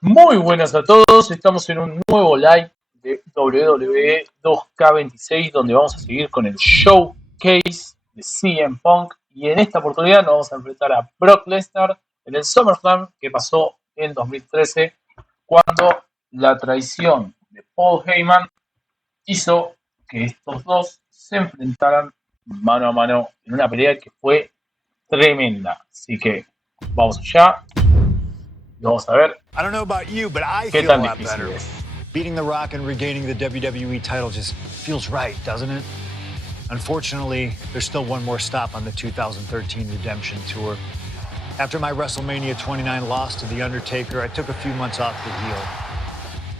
Muy buenas a todos, estamos en un nuevo live de WWE 2K26 donde vamos a seguir con el showcase de CM Punk y en esta oportunidad nos vamos a enfrentar a Brock Lesnar en el SummerSlam que pasó en 2013 cuando la traición de Paul Heyman hizo que estos dos se enfrentaran mano a mano en una pelea que fue tremenda. Así que vamos allá y vamos a ver I don't know about you, but I qué feel a tan lot difícil better. es. Beating The Rock and regaining the WWE title just feels right, doesn't it? Unfortunately, there's still one more stop on the 2013 Redemption Tour. After my WrestleMania 29 loss to The Undertaker, I took a few months off to heal.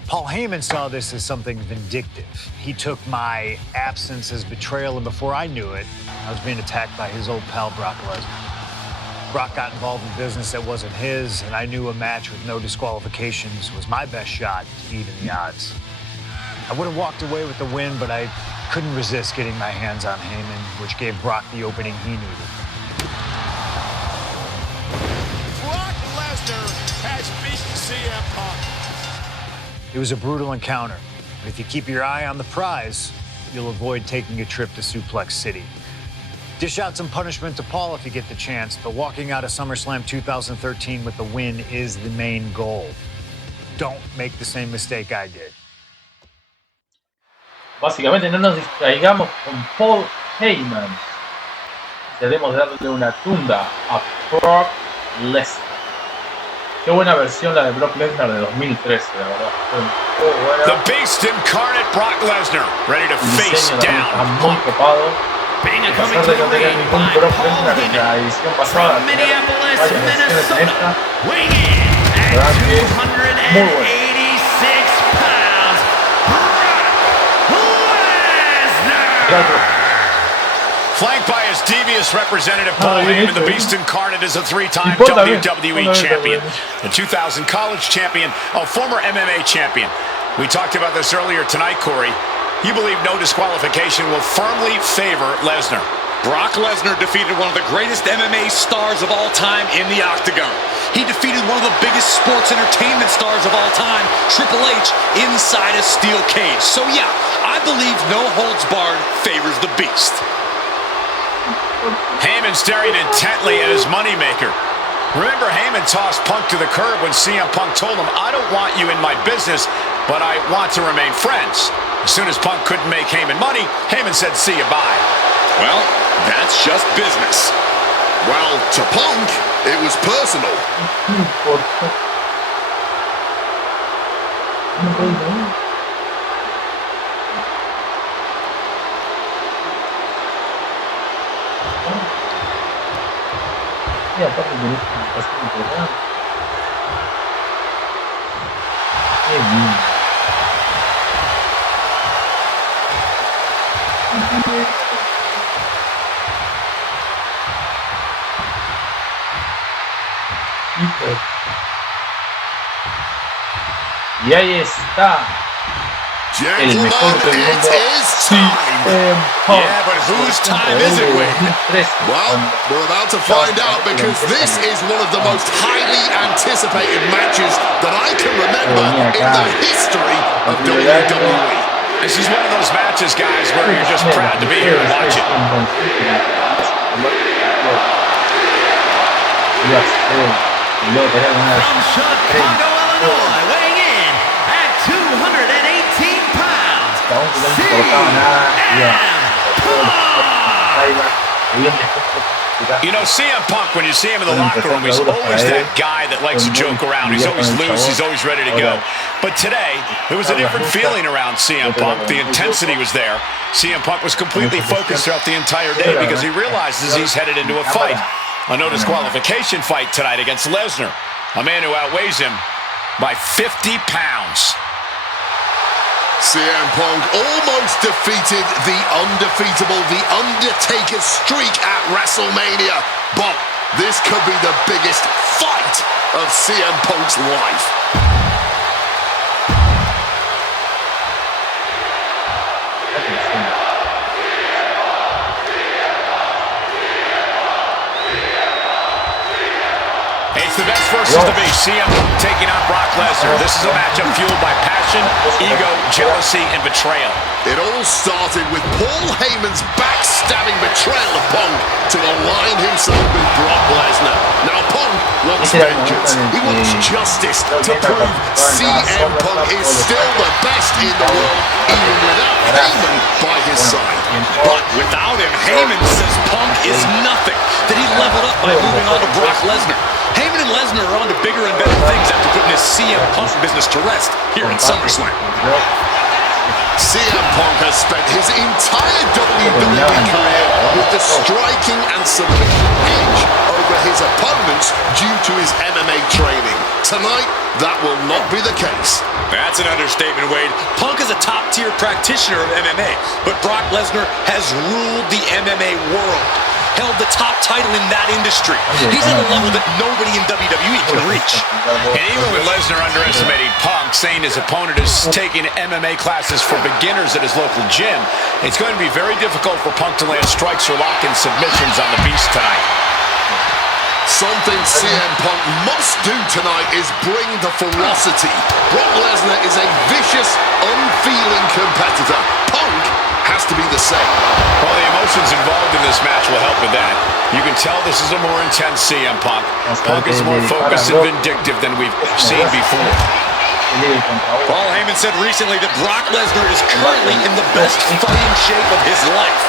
Paul Heyman saw this as something vindictive. He took my absence as betrayal, and before I knew it, I was being attacked by his old pal, Brock Lesnar. Brock got involved in business that wasn't his, and I knew a match with no disqualifications was my best shot to even the odds. I would have walked away with the win, but I couldn't resist getting my hands on Heyman, which gave Brock the opening he needed. Brock Lesnar has beaten CM Punk. It was a brutal encounter, but if you keep your eye on the prize, you'll avoid taking a trip to Suplex City. Dish out some punishment to Paul if you get the chance, but walking out of SummerSlam 2013 with the win is the main goal. Don't make the same mistake I did. Básicamente no nos distraigamos con Paul Heyman. Debemos darle una tunda a Brock Lesnar. Qué buena versión la de Brock Lesnar de 2013, la verdad. Fue muy buena. The Beast incarnate Brock Lesnar, ready to face down. Está muy copado. Banga A coming pesar to de no the tener ring ningún by Brock Paul Lesnar en la Heyman edición pasada, from Minneapolis, varias versiones en esta. Minnesota, weighing in at ¿Verdad que es muy bueno? 286 pounds, Brock Lesnar. Flanked by his devious representative Paul Heyman, the Beast incarnate is a three-time WWE champion, the 2000 college champion, a former MMA champion. We talked about this earlier tonight, Corey. You believe no disqualification will firmly favor Lesnar. Brock Lesnar defeated one of the greatest MMA stars of all time in the octagon. He defeated one of the biggest sports entertainment stars of all time, Triple H, inside a steel cage. So yeah, I believe no holds barred favors the Beast. Heyman staring intently at his moneymaker. Remember, Heyman tossed Punk to the curb when CM Punk told him, "I don't want you in my business, but I want to remain friends." As soon as Punk couldn't make Heyman money, Heyman said, "See you, bye." Well, that's just business. Well, to Punk, it was personal. Y aparte tenés una situación importante. Qué lindo. Y ahí está. El mejor del mundo, CM Punk. Yeah, but whose time is it, Wayne? Well, we're about to find out because this is one of the most highly anticipated matches that I can remember in the history of WWE. This is one of those matches, guys, where you're just proud to be here and watch it. From Chicago, Illinois, weighing in at 218 pounds, You know, CM Punk, when you see him in the locker room, he's always that guy that likes to joke around. He's always loose. He's always ready to go. But today, there was a different feeling around CM Punk. The intensity was there. CM Punk was completely focused throughout the entire day because he realizes he's headed into a fight. A no disqualification fight tonight against Lesnar, a man who outweighs him by 50 pounds. CM Punk almost defeated the undefeatable, the Undertaker's streak at WrestleMania. But this could be the biggest fight of CM Punk's life. It's the best versus the beast. CM Punk taking on Brock Lesnar. This is a matchup fueled by passion, ego, jealousy, and betrayal. It all started with Paul Heyman's backstabbing betrayal of Punk to align himself with Brock Lesnar. Now Punk wants vengeance. He wants justice to prove CM Punk is still the best in the world, even without Heyman by his side. But without him, Heyman says Punk is nothing, that he leveled up by moving on to Brock Lesnar. Heyman and Lesnar are on to bigger and better things after putting his CM Punk business to rest here in SummerSlam. CM Punk has spent his entire WWE career with the striking and submission edge over his opponents due to his MMA training. Tonight, that will not be the case. That's an understatement, Wade. Punk is a top-tier practitioner of MMA, but Brock Lesnar has ruled the MMA world, held the top title in that industry. He's at a level that nobody in WWE can reach. And even with Lesnar underestimating Punk, saying his opponent is taking MMA classes for beginners at his local gym, it's going to be very difficult for Punk to land strikes or lock-in submissions on the Beast tonight. Something CM Punk must do tonight is bring the ferocity. Brock Lesnar is a vicious, unfeeling competitor. Punk has to be the same. Well, the emotions involved in this match will help with that. You can tell this is a more intense CM Punk. Punk is more focused and vindictive than we've seen before. Paul Heyman said recently that Brock Lesnar is currently in the best fighting shape of his life.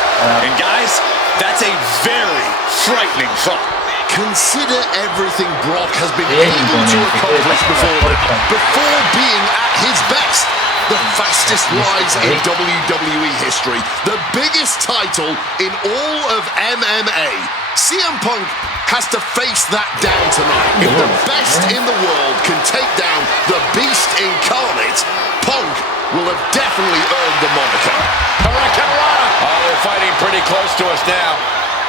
And guys, that's a very frightening thought. Consider everything Brock has been able to accomplish before being at his best. The fastest rise in WWE history. The biggest title in all of MMA. CM Punk has to face that down tonight. If the best in the world can take down the Beast incarnate, Punk will have definitely earned the moniker. Oh, they're fighting pretty close to us now.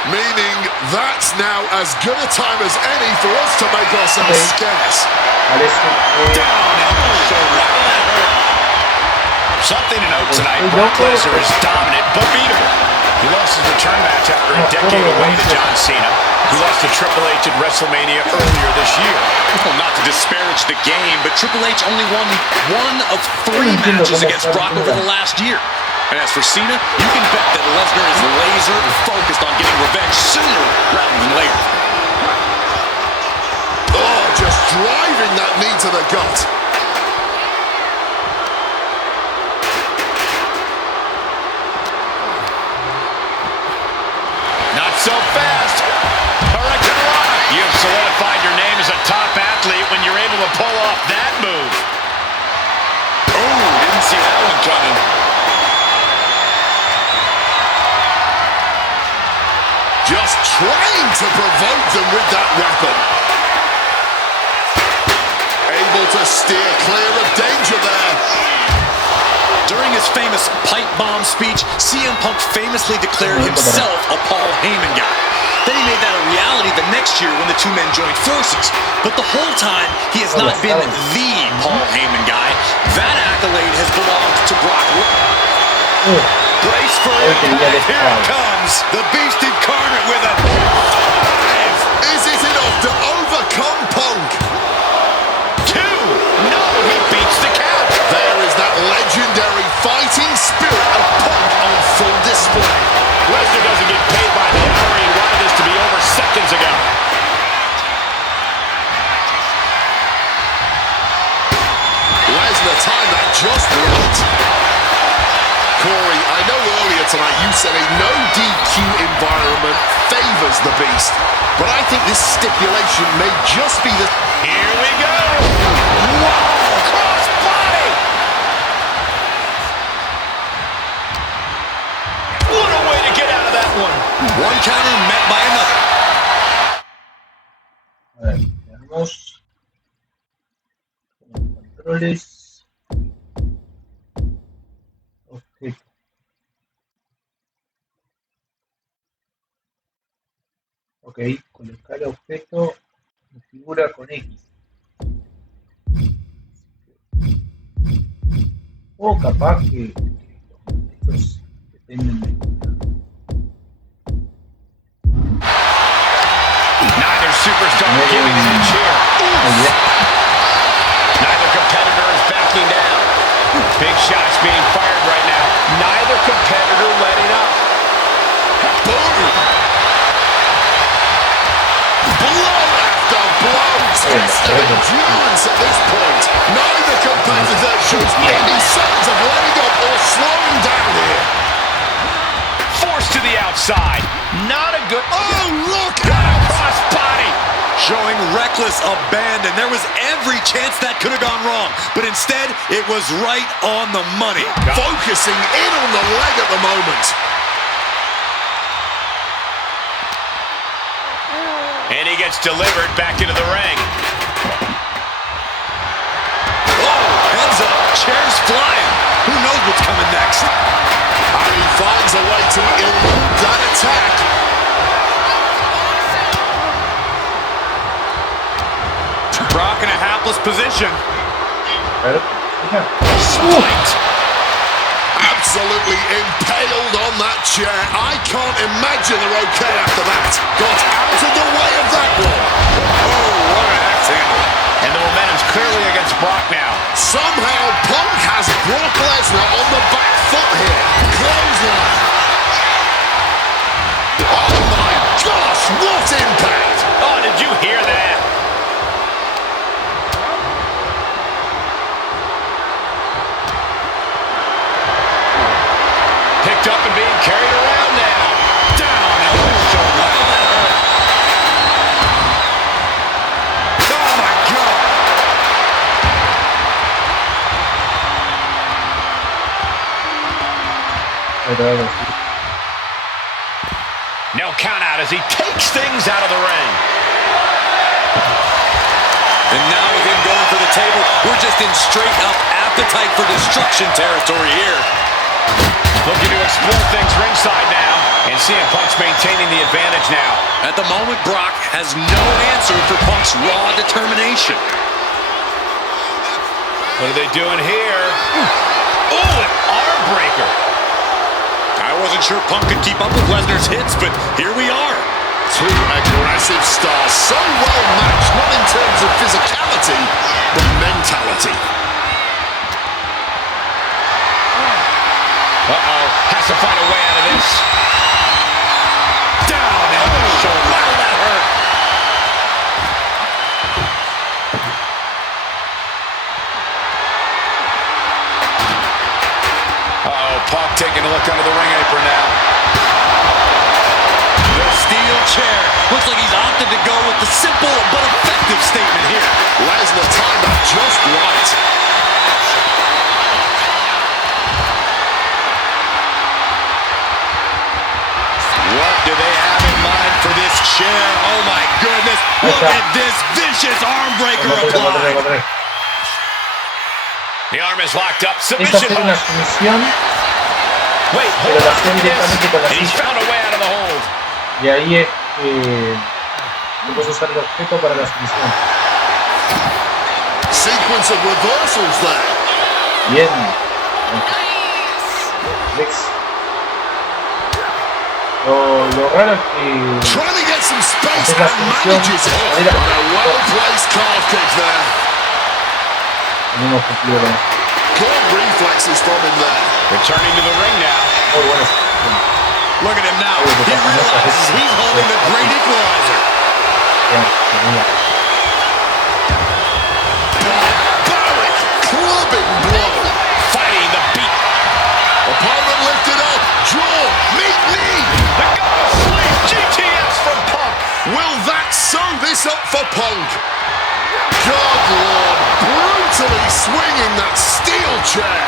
Meaning that's now as good a time as any for us to make ourselves scarce. Down and shoulder. Something to note tonight, Brock Lesnar is dominant but beatable. He lost his return match after a decade away to John Cena. He lost to Triple H at WrestleMania earlier this year. Well, not to disparage the game, but Triple H only won one of 3 matches against Brock over the last year. And as for Cena, you can bet that Lesnar is laser focused on getting revenge sooner rather than later. Oh, just driving that knee to the gut. Not so fast. Hurricanrana. You've solidified your name as a top athlete when you're able to pull off that move. Oh, didn't see that one coming. Just trying to provoke them with that weapon. Able to steer clear of danger there. During his famous pipe bomb speech, CM Punk famously declared himself a Paul Heyman guy. Then he made that a reality the next year when the two men joined forces. But the whole time, he has not been the Paul Heyman guy. That accolade has belonged to Brock Lesnar. Brace for impact. Here it comes. The Beast incarnate with a 5. Is it enough to overcome Punk? 2. No, he beats the count. There is that legendary fighting spirit of Punk on full display. Lesnar doesn't get paid by the hour. He wanted this to be over seconds ago. Lesnar timed that just right. Corey, I know earlier tonight you said a no DQ environment favors the Beast, but I think this stipulation may just be the... Here we go. Wow, cross body. What a way to get out of that one. One counter met by another. A ver, tenemos controles. Objeto. Ok, colocar objeto de figura con X. O capaz que estos dependen de... Neither superstar giving an inch here. Neither endurance at this point. Neither competitor shows any signs of letting up or slowing down here. Forced to the outside. Not a good... Oh, look out! Crossbody. Showing reckless abandon. There was every chance that could have gone wrong, but instead, it was right on the money. Focusing in on the leg at the moment. And he gets delivered back into the ring. Oh, heads up, chairs flying. Who knows what's coming next? And he finds a way to elude that attack. Brock in a hapless position. Spiked. Absolutely impaled on that chair. I can't imagine they're okay after that. Got out of the way of that one. Oh, what an axe handle. And the momentum's clearly against Brock now. Somehow Punk has Brock Lesnar on the back foot here. Clothesline. Oh my gosh, what impact! Oh, did you hear that? Picked up and being carried around now. Down and the shoulder. Oh my God! No count out as he takes things out of the ring. And now with him going for the table, we're just in straight up appetite for destruction territory here. Looking to explore things ringside now. And CM Punk's maintaining the advantage now. At the moment, Brock has no answer for Punk's raw determination. What are they doing here? Oh, an arm breaker. I wasn't sure Punk could keep up with Lesnar's hits, but here we are. Two aggressive stars, so well matched, not in terms of physicality, but mentality. Uh-oh, has to find a way out of this. Down and the shoulder. Wow, that hurt. Uh-oh, Punk taking a look under the ring apron now. The steel chair. Looks like he's opted to go with the simple but effective statement here. Lesnar timed that just right. What do they have in mind for this chair? Oh my goodness. Look at this vicious arm breaker applied. The arm is locked up. Es Submission. hacer una sumisión, Wait, pero hold la on. hacía directamente con la And he's silla. found a way out of the hold. Y ahí es que puedes usar el objeto para la sumisión. Sequence of reversals there. Bien. Lex. Lo raro es que Trying to get some space hacer la and sumisión manages it. de manera And a well-placed calf kick there. no objetivo con eso. Good reflexes from him there. Returning to the ring now. Muy bueno. Look at him now. He realizes he's holding the great equalizer. Bien, genial. Barbaric, clubbing blow. Fighting the beat. Opponent lifted up. Draw. Meet knee. The go sleep. GTS from Punk. Will that sew this up for Punk? God Lord, brutally swinging that steel chair.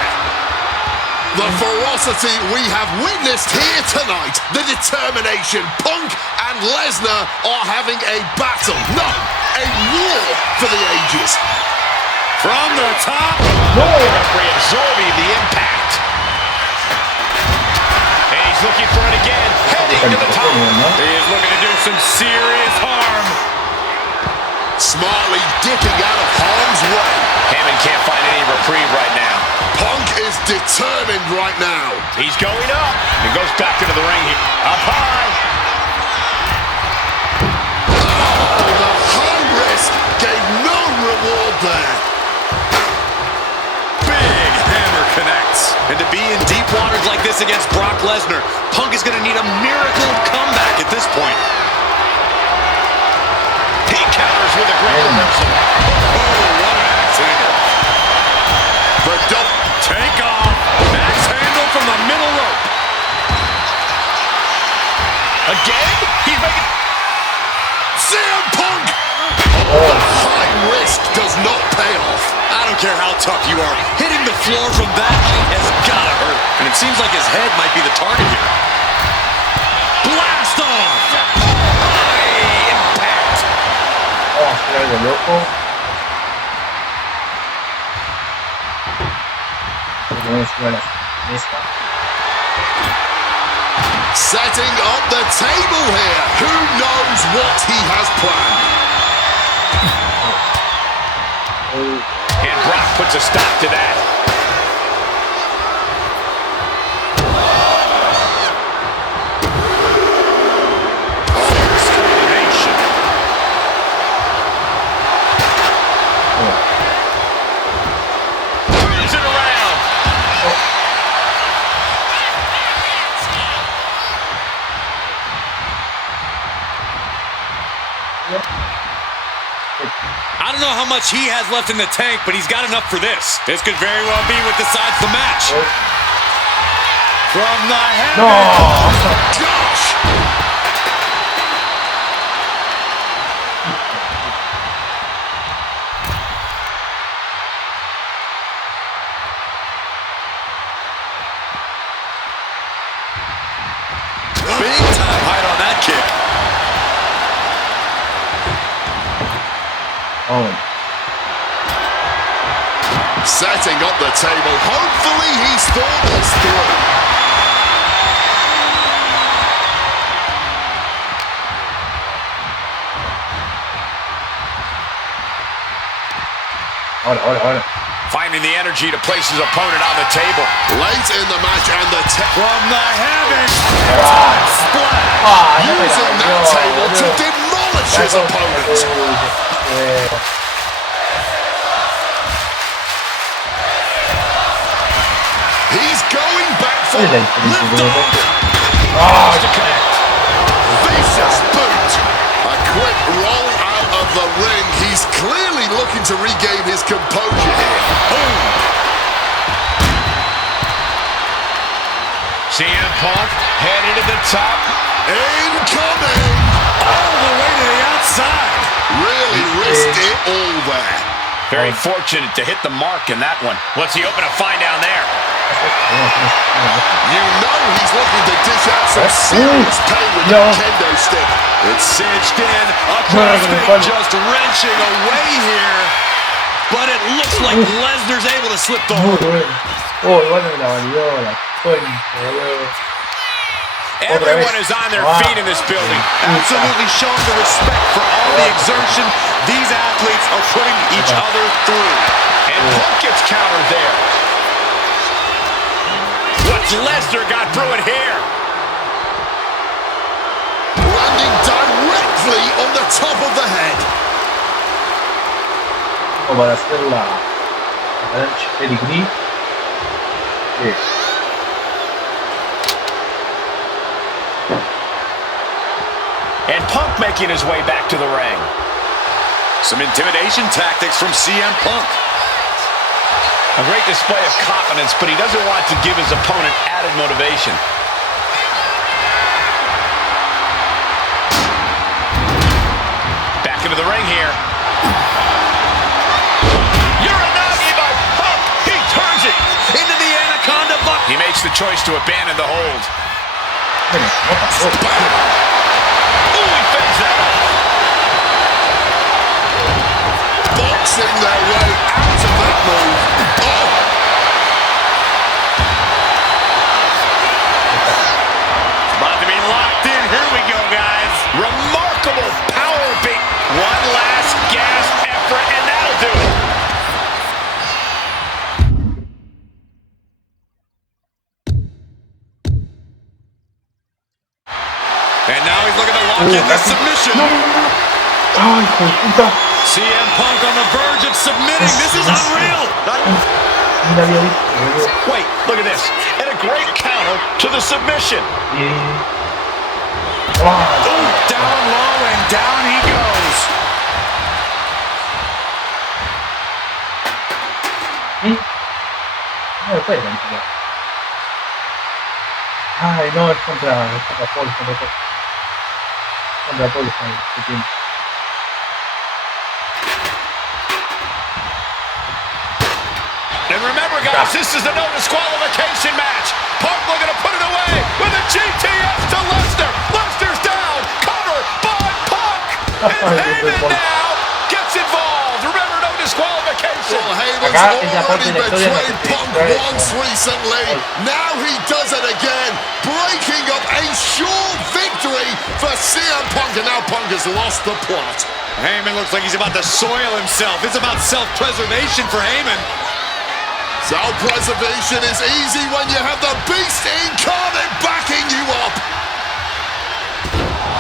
The ferocity we have witnessed here tonight. The determination. Punk and Lesnar are having a battle. No, a war for the ages. From the top. The referee absorbing the impact. And he's looking for it again. Heading to the top. He is looking to do some serious harm. Smartly dipping out of harm's way. Hammond can't find any reprieve right now. Punk is determined right now. He's going up. He goes back into the ring here. Up high. Oh, the high risk gave no reward there. Big hammer connects. And to be in deep waters like this against Brock Lesnar, Punk is going to need a miracle comeback at this point. He counters with a great reversal. payoff. I don't care how tough you are. Hitting the floor from that height has got to hurt. And it seems like his head might be the target here. Blast off! High impact. Vamos a hacer algo loco. Voy a subir a la mesa. Setting up the table here. Who knows what he has planned? And Brock puts a stop to that. Turns it around. I don't know how much he has left in the tank, but he's got enough for this. This could very well be what decides the match. From the heavens. No. Gosh! Big time height on that kick. Oh. Setting up the table. Hopefully he's thought this through. Ahora. Finding the energy to place his opponent on the table. Late in the match and the From the heavens. Ah, using that table to demolish his opponent. He's going back for lift off. Vicious boot. A quick roll out of the ring. He's clearly looking to regain his composure here. Boom. CM Punk headed to the top. Incoming. All the way to the outside. Really risked it all there. Very fortunate to hit the mark in that one. What's he hoping to find down there? You know he's looking to dish out some serious pain with that kendo stick. It's cinched in. A crossface just wrenching away here. But it looks like Lesnar's able to slip the hold. Oh, igual me la valió la concha, boludo. Everyone is on their feet in this building. Absolutely showing the respect for all the exertion these athletes are putting each other through. And Punk gets countered there. What's Lesnar got through it here? Landing directly on the top of the head. Como para hacer la pedigree. Sí. And Punk making his way back to the ring. Some intimidation tactics from CM Punk. A great display of confidence, but he doesn't want to give his opponent added motivation. Back into the ring here. Uranagi by Punk. He turns it Into the Anaconda buck. He makes the choice to abandon the hold. Ooh, he fends that off. Boxing their way out of that move. Oh! About to be locked in. Here we go, guys. Remarkable power beat. One last gasp effort, and that'll do it. And now he's looking to lock in the submission. Ay, hijo de puta. CM Punk on the verge of submitting. This is unreal. Ni la había visto, boludo. Wait, look at this. And a great counter to the submission. Down low and down he goes. No me puede mentir. Ay, no, es contra Paul, contra Paul, que tiene. remember, guys, this is the no disqualification match. Punk looking to put it away with a GTS to Lesnar. Lesnar's down. Cover by Punk. And Heyman now gets involved. Remember, no disqualification. Well, Heyman's already betrayed Punk once recently. Now he does it again, breaking up a sure victory for CM Punk, and now Punk has lost the plot. Heyman looks like he's about to soil himself. It's about self-preservation for Heyman. Self-preservation is easy when you have the Beast incarnate backing you up.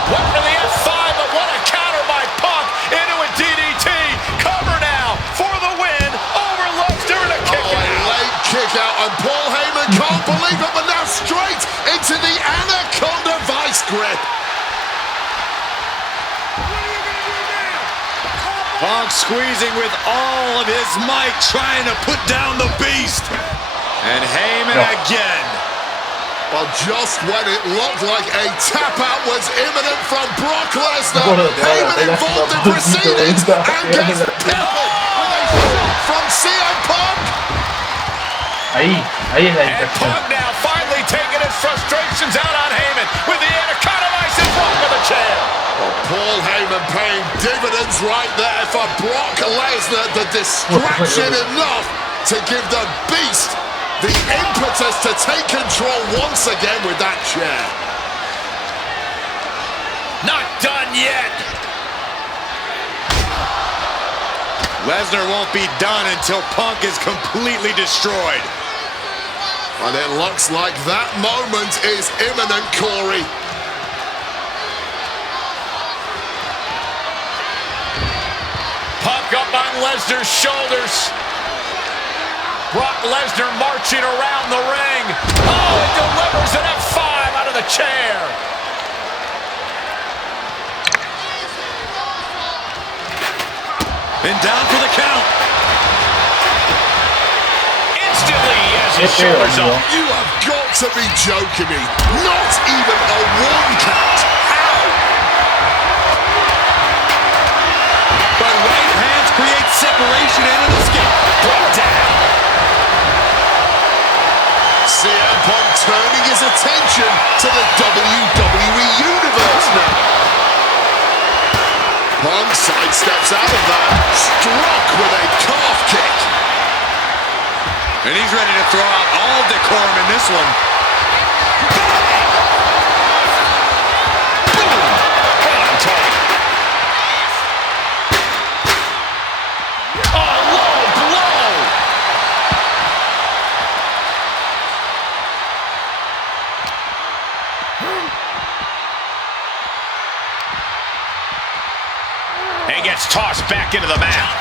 Went for the F5, but what a counter by Punk into a DDT. Cover now for the win over Lesnar and a kick out. A late kick out, and Paul Heyman can't believe it, but now straight into the Anaconda Vice grip. Punk squeezing with all of his might, trying to put down the Beast. And Heyman again. Well, just when it looked like a tap-out was imminent from Brock Lesnar, Heyman involved in proceedings and gets peppered with a shot from CM Punk. Ahí es la And distracción. Punk now finally taking his frustrations out on Heyman with the Anaconda Vice in front of the chair. Well, Paul Heyman paying dividends right there for Brock Lesnar. The distraction enough to give the Beast the impetus to take control once again with that chair. Not done yet. Lesnar won't be done until Punk is completely destroyed. And it looks like that moment is imminent, Corey. Punk up on Lesnar's shoulders. Brock Lesnar marching around the ring. Oh, it delivers an F5 out of the chair. And down for the count. Instantly, he has his shoulders up. You have got to be joking me. Not even a one count. How? But right hands create separation and an escape. Brought down. CM Punk turning his attention to the WWE Universe now. Punk sidesteps out of that, struck with a calf kick. And he's ready to throw out all decorum in this one. Boom. Right on target. Oh, low blow. And gets tossed back into the mat.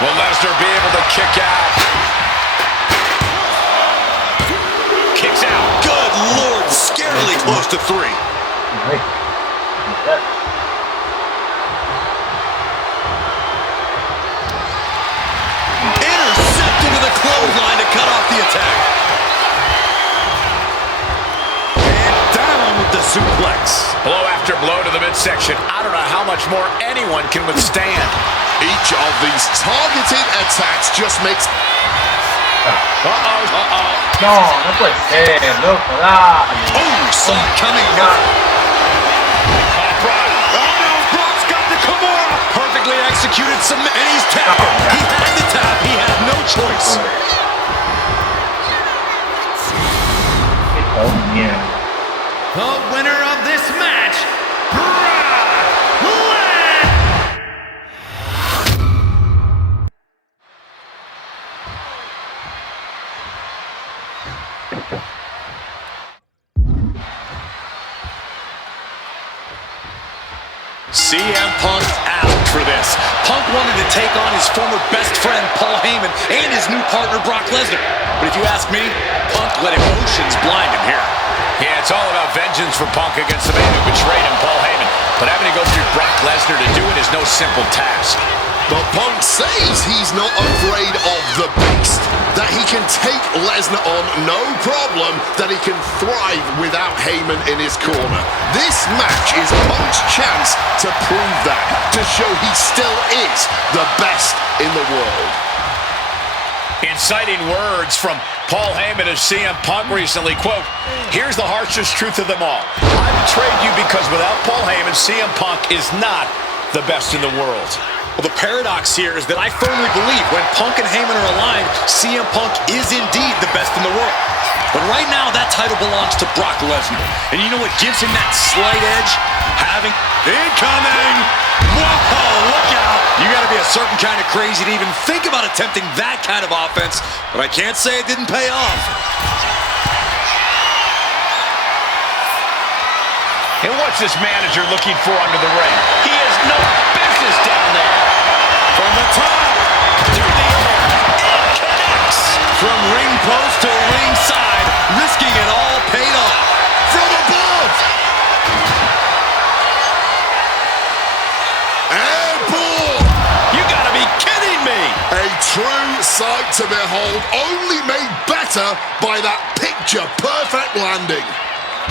Will Lesnar be able to kick out? Kicks out. Good Lord, scarily close to 3. Intercepted with a clothesline to cut off the attack. And down with the suplex. Blow after blow to the midsection. I don't know how much more anyone can withstand. Each of these targeted attacks just makes... No, no puede ser, loco, dale. Oh, saw it coming. Brock's got the Kimura. Perfectly executed submit, and he's tapped. He had the tap. He had no choice. Oh, mierda. The winner of this match, Brock Lesnar. CM Punk out for this. Punk wanted to take on his former best friend Paul Heyman and his new partner Brock Lesnar. But if you ask me, Punk let emotions blind him here. Yeah, it's all about vengeance for Punk against the man who betrayed him, Paul Heyman. But having to go through Brock Lesnar to do it is no simple task. But Punk says he's not afraid of the Beast, that he can take Lesnar on no problem, that he can thrive without Heyman in his corner. This match is Punk's chance to prove that, to show he still is is the best in the world. Inciting words from Paul Heyman of CM Punk recently. Quote, here's the harshest truth of them all. I betrayed you because without Paul Heyman, CM Punk is not the best in the world. Well, the paradox here is that I firmly believe when Punk and Heyman are aligned, CM Punk is indeed the best in the world. But right now, that title belongs to Brock Lesnar. And you know what gives him that slight edge? Having incoming! Whoa, look out! You gotta be a certain kind of crazy to even think about attempting that kind of offense. But I can't say it didn't pay off. And what's this manager looking for under the ring? He has no business down there. From the top, through the air, it connects. From ring post to ringside, risking it all paid off. From above. Airborne. You gotta be kidding me. A true sight to behold, only made better by that picture-perfect landing.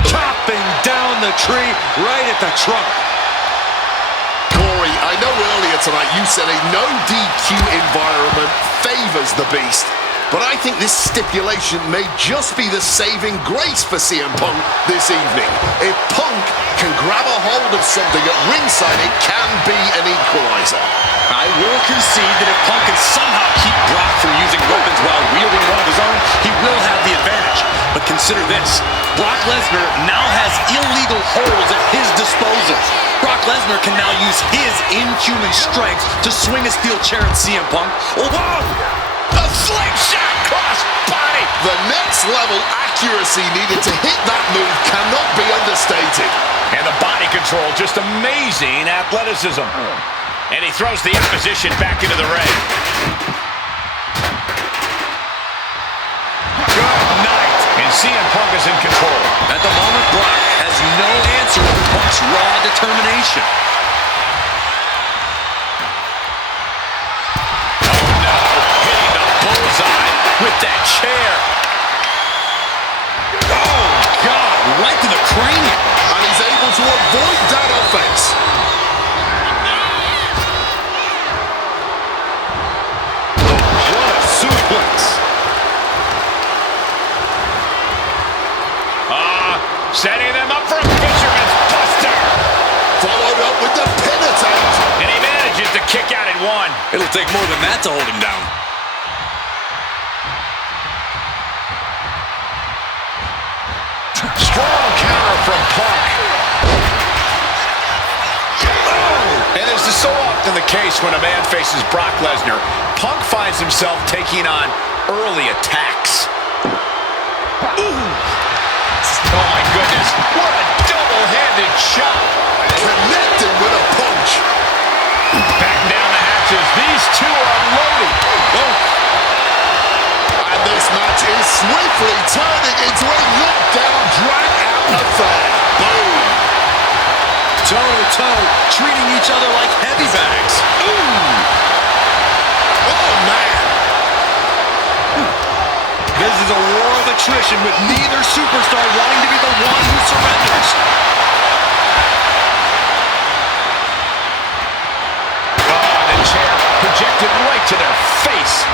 Chopping down the tree right at the trunk. Corey, I know earlier tonight you said a no DQ environment favors the Beast, but I think this stipulation may just be the saving grace for CM Punk this evening. If Punk can grab a hold of something at ringside, it can be an equalizer. I will concede that if Punk can somehow keep Brock from using weapons while wielding one of his own, he will have the advantage. But consider this, Brock Lesnar now has illegal holds at his disposal. Brock Lesnar can now use his inhuman strength to swing a steel chair at CM Punk. Oh, whoa! A slingshot cross body! The next level accuracy needed to hit that move cannot be understated. And the body control, just amazing athleticism. And he throws the opposition back into the ring. Good night. And CM Punk is in control. At the moment, Brock has no answer to Punk's raw determination. Oh no, hitting the bullseye with that chair. Oh, God, right to the cranium. And he's able to avoid that offense. What a suplex. Setting them up for a fisherman's buster. Followed up with the pin attempt. And he manages to kick out in one. It'll take more than that to hold him down. Strong counter from Punk. Oh! And as is so often the case when a man faces Brock Lesnar, Punk finds himself taking on early attacks. Ooh! Oh my goodness, what a double-handed shot. Connecting with a punch. Back down the hatches, these two are unloading. Oh. And this match is swiftly turning into a knockdown, drag-out affair. Boom. Toe-to-toe, treating each other like heavy bags. Ooh. Oh, man. This is a war of attrition with neither superstar wanting to be the one who surrenders. Oh, the chair projected right to their face.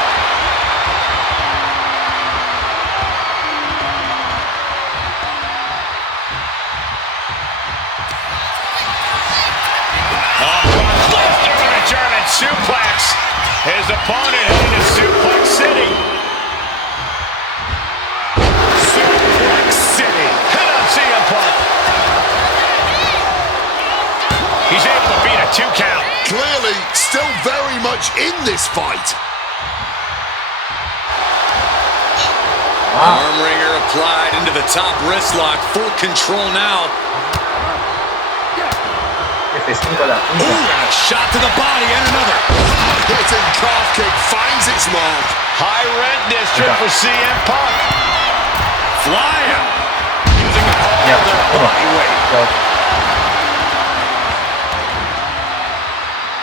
Oh, Brock Lesnar with a German suplex. His opponent hitting a suplex city. CM Punk. He's able to beat a 2 count. Clearly, still very much in this fight. Arm wringer applied into the top wrist lock. Full control now. Ooh, and a shot to the body and another. Hitting calf kick finds its mark. High red district for CM Punk. Flying.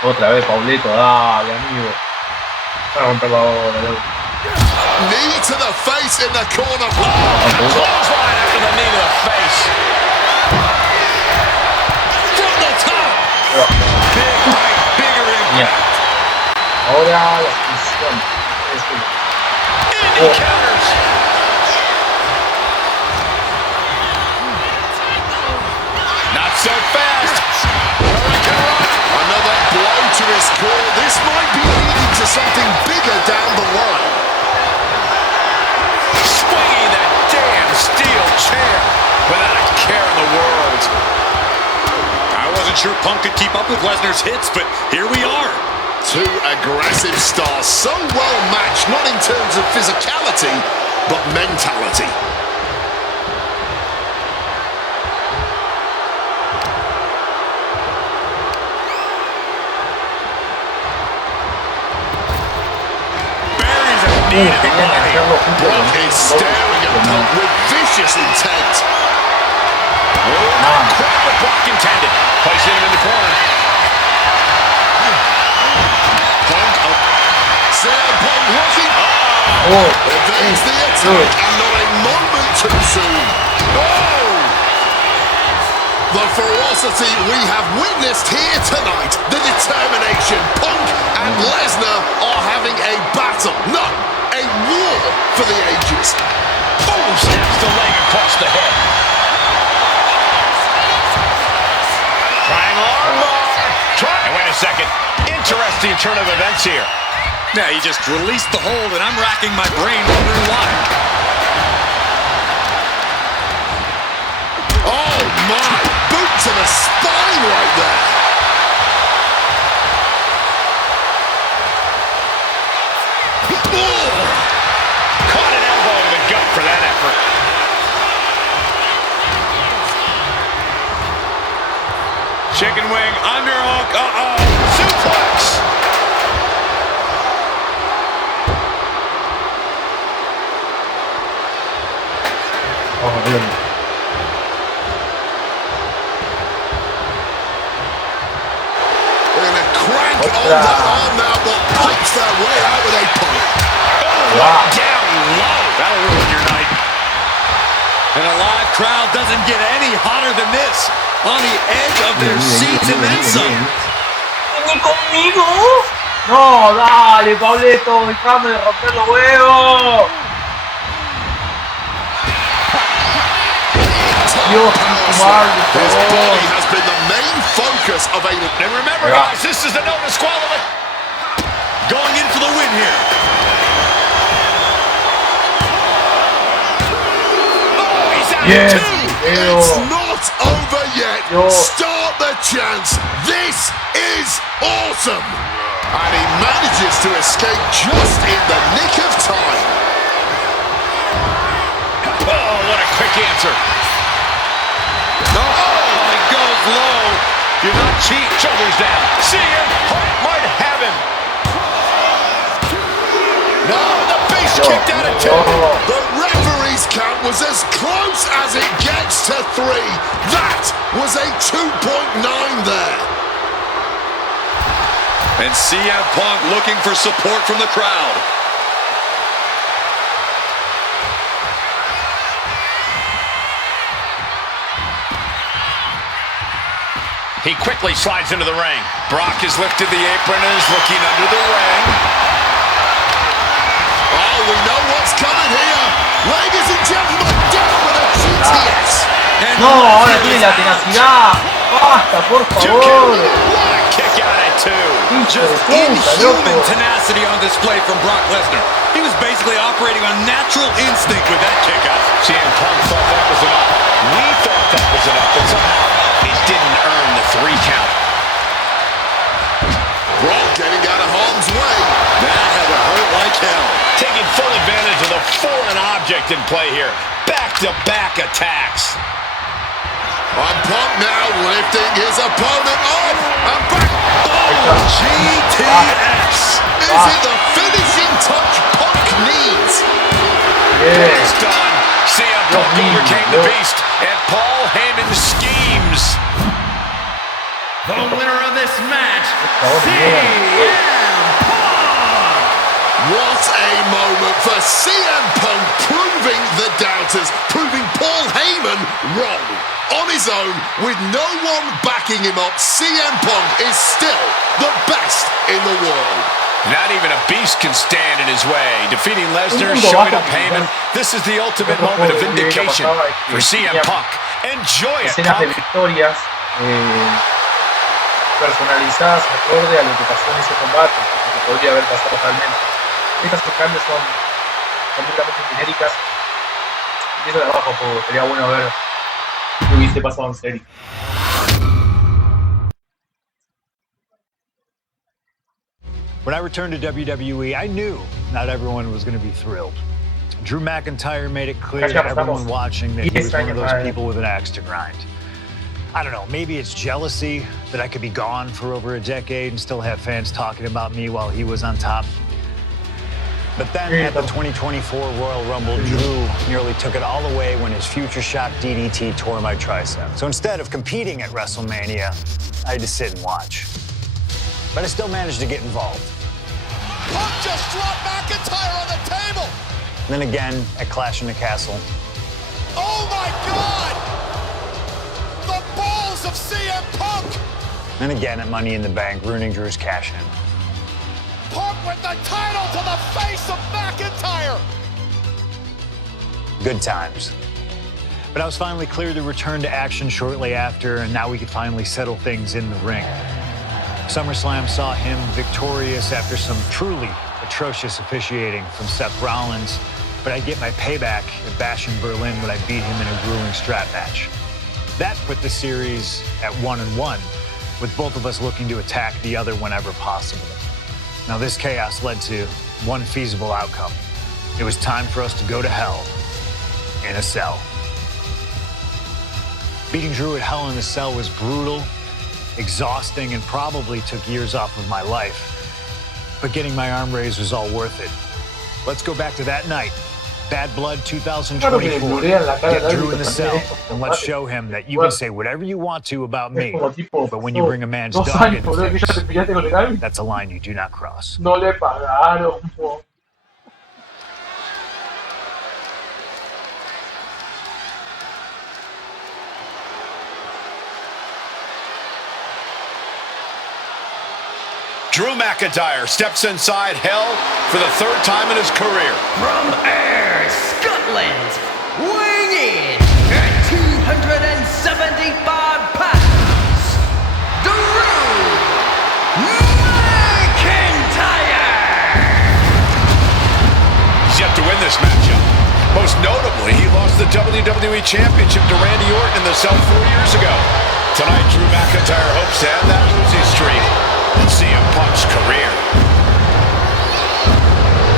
Otra vez, Pablito, dale, amigo. Para romperlo ahora, Knee to the face in the corner. Clothesline after the knee to the face. From the top. Big right, bigger impact. Ahora la función. Indy counters. Not so fast. Another blow to his core. This might be leading to something bigger down the line. Swinging that damn steel chair without a care in the world. I wasn't sure Punk could keep up with Lesnar's hits, but here we are. Two aggressive stars, so well matched, not in terms of physicality, but mentality. Buries a knee to the body. Brock is staring at Punk with vicious intent. Quite what Brock intended. Placing him in the corner. CM Punk looking. Evades the attack and not a moment too soon. Oh! The ferocity we have witnessed here tonight. The determination. Punk and Lesnar are having a battle. No, a war for the ages. Boom! Snaps the leg across the head. Trying armbar. And wait a second. Interesting turn of events here. Yeah, he just released the hold, and I'm racking my brain wondering why. Oh my! Boot to the spine right there. Oh. Caught an elbow in the gut for that effort. Chicken wing, underhook, suplex. Bien. We're gonna crank on that arm now, but pumps their way out with a pump. Right down low. That'll ruin your night. And a live crowd doesn't get any hotter than this. On the edge of their seats and then some. ¡Vení conmigo! No, dale, Pablito, déjame de romper los huevos. Dios, His body has been the main focus of a... And remember, guys, this is the no disqualification. Going in for the win here. Oh, he's out Yes. too. It's not over yet. Start the chance. This is awesome. And he manages to escape just in the nick of time. Oh, what a quick answer. Oh, he goes low. You're not cheap. Shoulders down. CM Punk might have him. No, the base kicked out of 2. The referee's count was as close as it gets to 3. That was a 2.9 there. And CM Punk looking for support from the crowd. He quickly slides into the ring. Brock has lifted the apron and is looking under the ring. Oh, we know what's coming here. Ladies and gentlemen, down with a GTS. No, ahora tiene la tenacidad. Basta, por favor. What a kick out at 2. Just inhuman tenacity on display from Brock Lesnar. He was basically operating on natural instinct with that kick out. CM Punk thought that was enough. We thought that was enough, but somehow it didn't earn the 3 count. Brock getting out of harm's way. That had to hurt like hell. Taking full advantage of the foreign object in play here. Back-to-back attacks. And Punk now lifting his opponent up and back. Oh, GTS. Is it the finishing touch Punk needs? It's done. CM Punk overcame the beast, and Paul Heyman schemes. The winner of this match, CM Punk! What a moment for CM Punk, proving the doubters, proving Paul Heyman wrong. On his own, with no one backing him up, CM Punk is still the best in the world. Not even a beast can stand in his way. Defeating Lesnar, showing up Heyman. This is the ultimate moment of vindication for CM Punk. Enjoy it, escenas de Punk. victorias personalizadas acorde a lo que pasó en ese combate, lo que podría haber pasado realmente. Estas cambios son completamente genéricas. Y eso de abajo, pues, sería bueno ver qué hubiese pasado en serio. When I returned to WWE, I knew not everyone was going to be thrilled. Drew McIntyre made it clear to everyone watching that he was one of those people with an axe to grind. I don't know, maybe it's jealousy that I could be gone for over a decade and still have fans talking about me while he was on top. But then at the 2024 Royal Rumble, Drew nearly took it all away when his Future Shock DDT tore my tricep. So instead of competing at WrestleMania, I had to sit and watch. But I still managed to get involved. Punk just dropped McIntyre on the table. And then again at Clash in the Castle. Oh my God! The balls of CM Punk! And again at Money in the Bank, ruining Drew's cash-in. Punk with the title to the face of McIntyre! Good times. But I was finally cleared to return to action shortly after, and now we could finally settle things in the ring. SummerSlam saw him victorious after some truly atrocious officiating from Seth Rollins, but I get my payback at Bash in Berlin when I beat him in a grueling strap match. That put the series at 1-1, with both of us looking to attack the other whenever possible. Now this chaos led to one feasible outcome. It was time for us to go to hell in a cell. Beating Drew at Hell in a Cell was brutal, exhausting, and probably took years off of my life. But getting my arm raised was all worth it. Let's go back to that night. Bad Blood 2024. Get Drew in the cell, and let's show him that you can say whatever you want to about me, but when you bring a man's dog into things, that's a line you do not cross. No le pagaron. Drew McIntyre steps inside Hell for the third time in his career. From Ayr, Scotland, weighing in at 275 pounds, Drew McIntyre! He's yet to win this matchup. Most notably, he lost the WWE Championship to Randy Orton in the cell 4 years ago. Tonight, Drew McIntyre hopes to end that losing streak in CM Punk's career.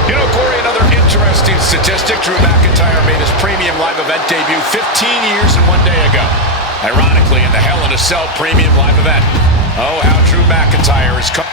You know, Corey, another interesting statistic. Drew McIntyre made his premium live event debut 15 years and 1 day ago. Ironically, in the Hell in a Cell premium live event. Oh, how Drew McIntyre has come.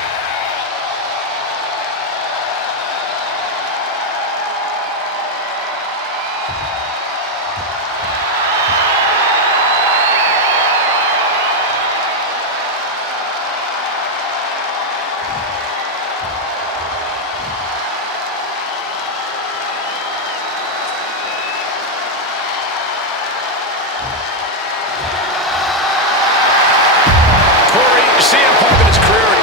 CM Punk in his career.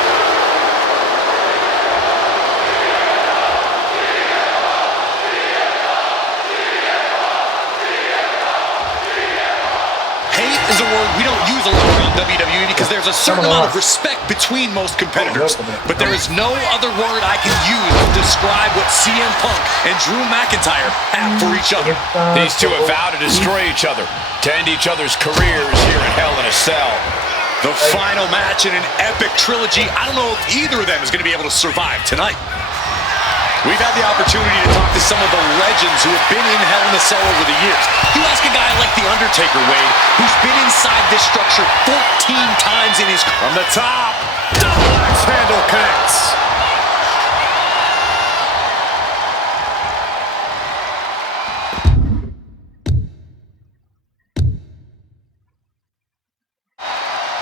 Hate is a word we don't use a lot around WWE because there's a certain amount of respect between most competitors. But there is no other word I can use to describe what CM Punk and Drew McIntyre have for each other. These two have vowed to destroy each other, to end each other's careers here in Hell in a Cell. The final match in an epic trilogy. I don't know if either of them is going to be able to survive tonight. We've had the opportunity to talk to some of the legends who have been in Hell in a Cell over the years. You ask a guy like The Undertaker, Wade, who's been inside this structure 14 times in his... From the top, double axe handle connects.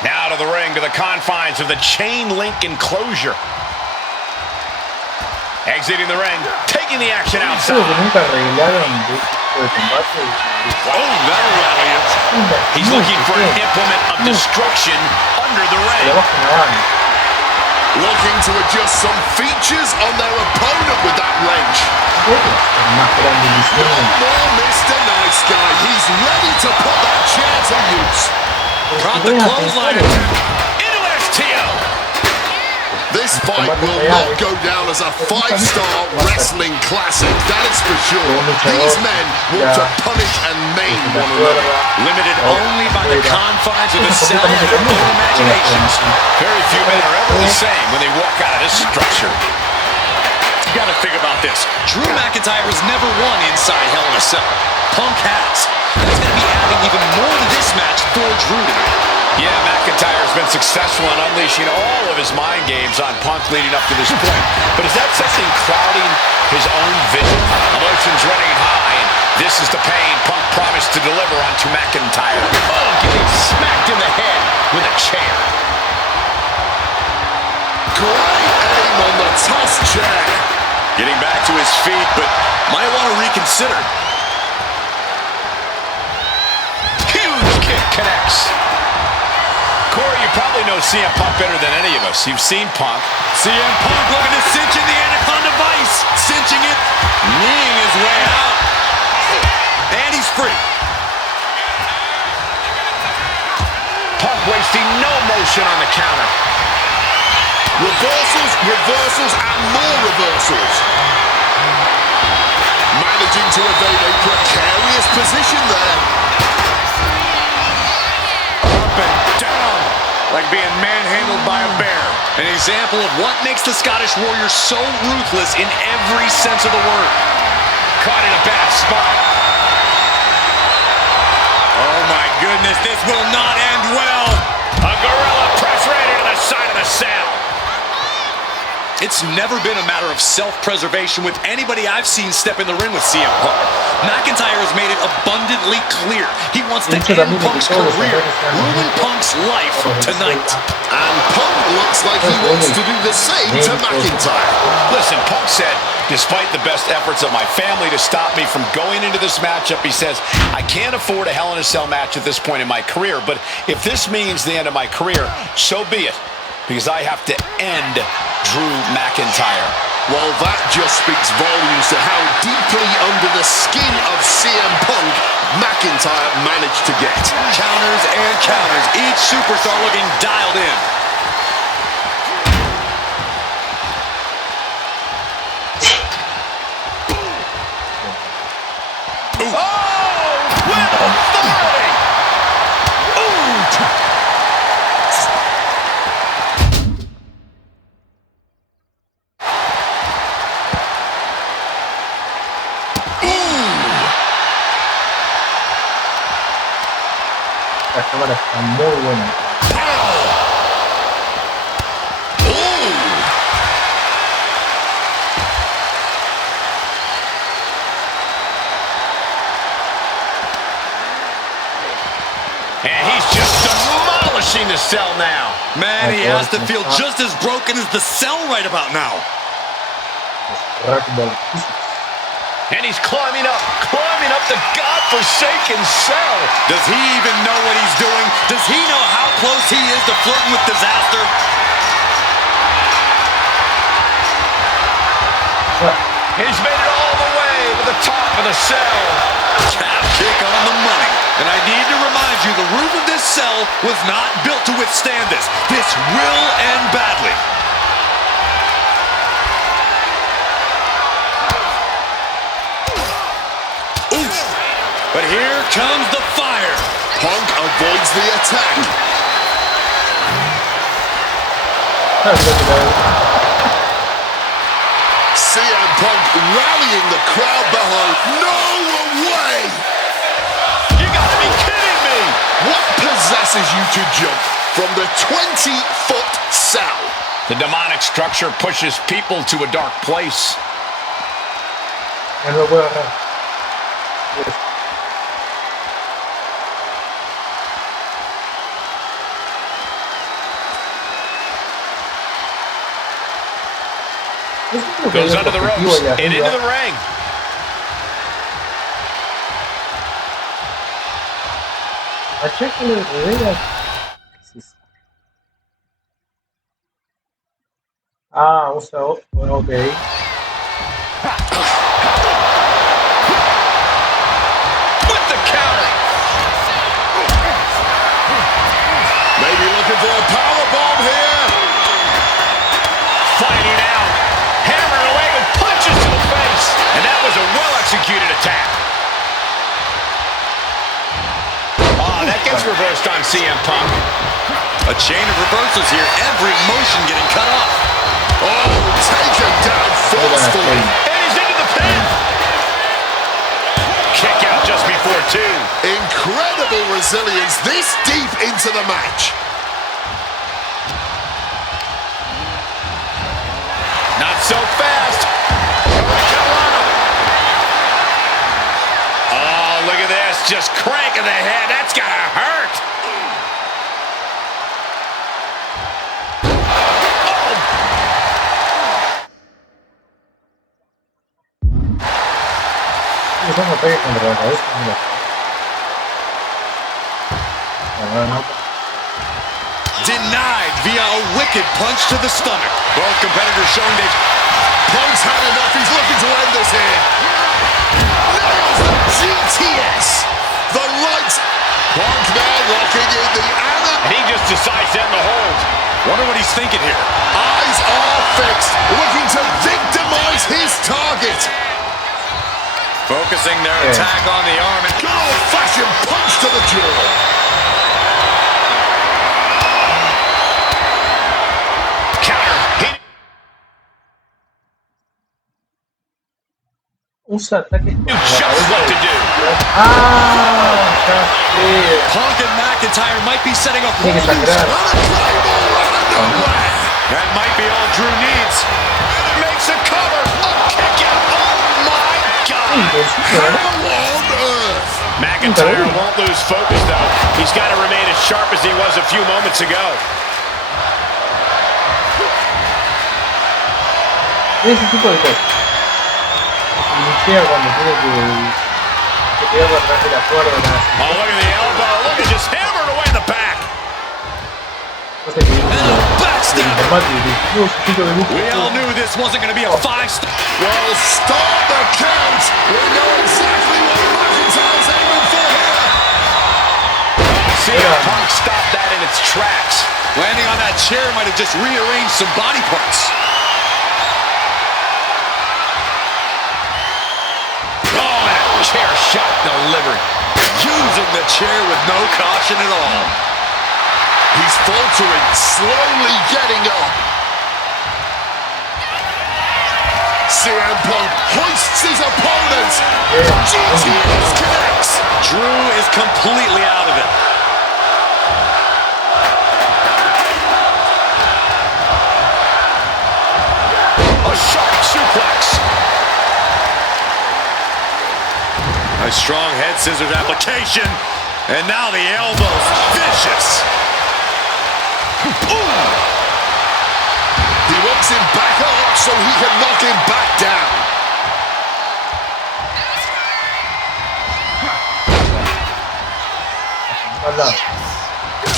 Now to the ring, to the confines of the chain link enclosure. Exiting the ring, taking the action outside. Creo que nunca arreglaron de combate. Oh, that'll rally it. He's looking for an implement of destruction under the ring. Looking to adjust some features on their opponent with that wrench. No more Mr. Nice Guy. He's ready to put that chair to use. Brought the clothesline into STO. This fight will not go down as a 5-star wrestling classic, that is for sure. These men want to punish and maim one another. Limited only by the confines of the cell and their own imaginations. Very few men are ever the same when they walk out of this structure. You got to think about this. Drew McIntyre has never won inside Hell in a Cell. Punk has. That's going to be adding even more to this match for Drew tonight. Yeah, McIntyre has been successful in unleashing all of his mind games on Punk leading up to this point. But is that something clouding his own vision? Emotions running high, and this is the pain Punk promised to deliver onto McIntyre. Oh, getting smacked in the head with a chair. Great aim on the toss chair. Getting back to his feet, but might want to reconsider. Huge kick connects. Corey, you probably know CM Punk better than any of us. You've seen Punk. CM Punk looking to cinch in the Anaconda Vice. Cinching it, kneeing his way out. And he's free. Punk wasting no motion on the counter. Reversals, reversals, and more reversals. Managing to evade a precarious position there. Up and down, like being manhandled by a bear. An example of what makes the Scottish Warrior so ruthless in every sense of the word. Caught in a bad spot. Oh my goodness, this will not end well. A gorilla press right into the side of the cell. It's never been a matter of self-preservation with anybody I've seen step in the ring with CM Punk. McIntyre has made it abundantly clear he wants to end Punk's career, ruin Punk's life tonight. And Punk looks like he wants to do the same to McIntyre. Listen, Punk said, despite the best efforts of my family to stop me from going into this matchup, he says, I can't afford a Hell in a Cell match at this point in my career, but if this means the end of my career, so be it. Because I have to end Drew McIntyre. Well, that just speaks volumes to how deeply under the skin of CM Punk McIntyre managed to get. Counters and counters, each superstar looking dialed in. Ooh. Oh, with authority! Ooh. La cámara está muy buena. And he's just demolishing the cell now. Man, he has to feel just as broken as the cell right about now. And he's climbing up the godforsaken cell. Does he even know what he's doing? Does he know how close he is to flirting with disaster? He's made it all the way to the top of the cell. Calf kick on the money. And I need to remind you, the roof of this cell was not built to withstand this. This will end badly. Oof. But here comes the fire. Punk avoids the attack. CM Punk rallying the crowd behind. No way! You gotta be kidding me! What possesses you to jump from the 20-foot cell? The demonic structure pushes people to a dark place. Goes under the ropes and into the ring. Ah, usa. Ok. With the counter. Maybe looking for a powerbomb here. Fighting out. Hammering away with punches to the face. And that was a well-executed attack. Oh, that gets reversed on CM Punk. A chain of reversals here. Every motion getting cut off. Oh, taken down forcefully. And he's into the pin. Kick out just before 2. Incredible resilience this deep into the match. Not so fast. Oh, look at this. Just cranking the head. That's got to hurt. No pegue contra la cabeza. Mira. Denied via a wicked punch to the stomach. Both competitors showing they've... Punk's had enough. He's looking to end this here. Nails the GTS. The lights. Punk now locking in the Anna. And he just decides to end the hold. Wonder what he's thinking here. Eyes are fixed. Looking to victimize his target. Focusing their attack on the arm. And good old-fashioned punch to the jaw. Counter. Usa ataques Knew just what to do. Ah, ya sé. Punk and McIntyre might be setting up. Tiene que sangrar. That might be all Drew needs. Makes a cover. A kick out. Oh my God. How on earth? McIntyre won't lose focus though. He's got to remain as sharp as he was a few moments ago. Ese tipo de cosas. Iniciar cuando tiene que quedar atrás de la cuerda. Oh, look at the elbow. Look at just hammered away in the back. We all knew this wasn't going to be a 5-star. Well, start the count. We know exactly what McIntyre's aiming for here. CM Punk stopped that in its tracks. Landing on that chair might have just rearranged some body parts. Chair shot delivered. Using the chair with no caution at all. He's faltering, slowly getting up. CM Punk hoists his opponent. GTS connects. Drew is completely out of it. A sharp suplex. A strong head scissors application. And now the elbows. Vicious. Ooh. He wants him back up so he can knock him back down.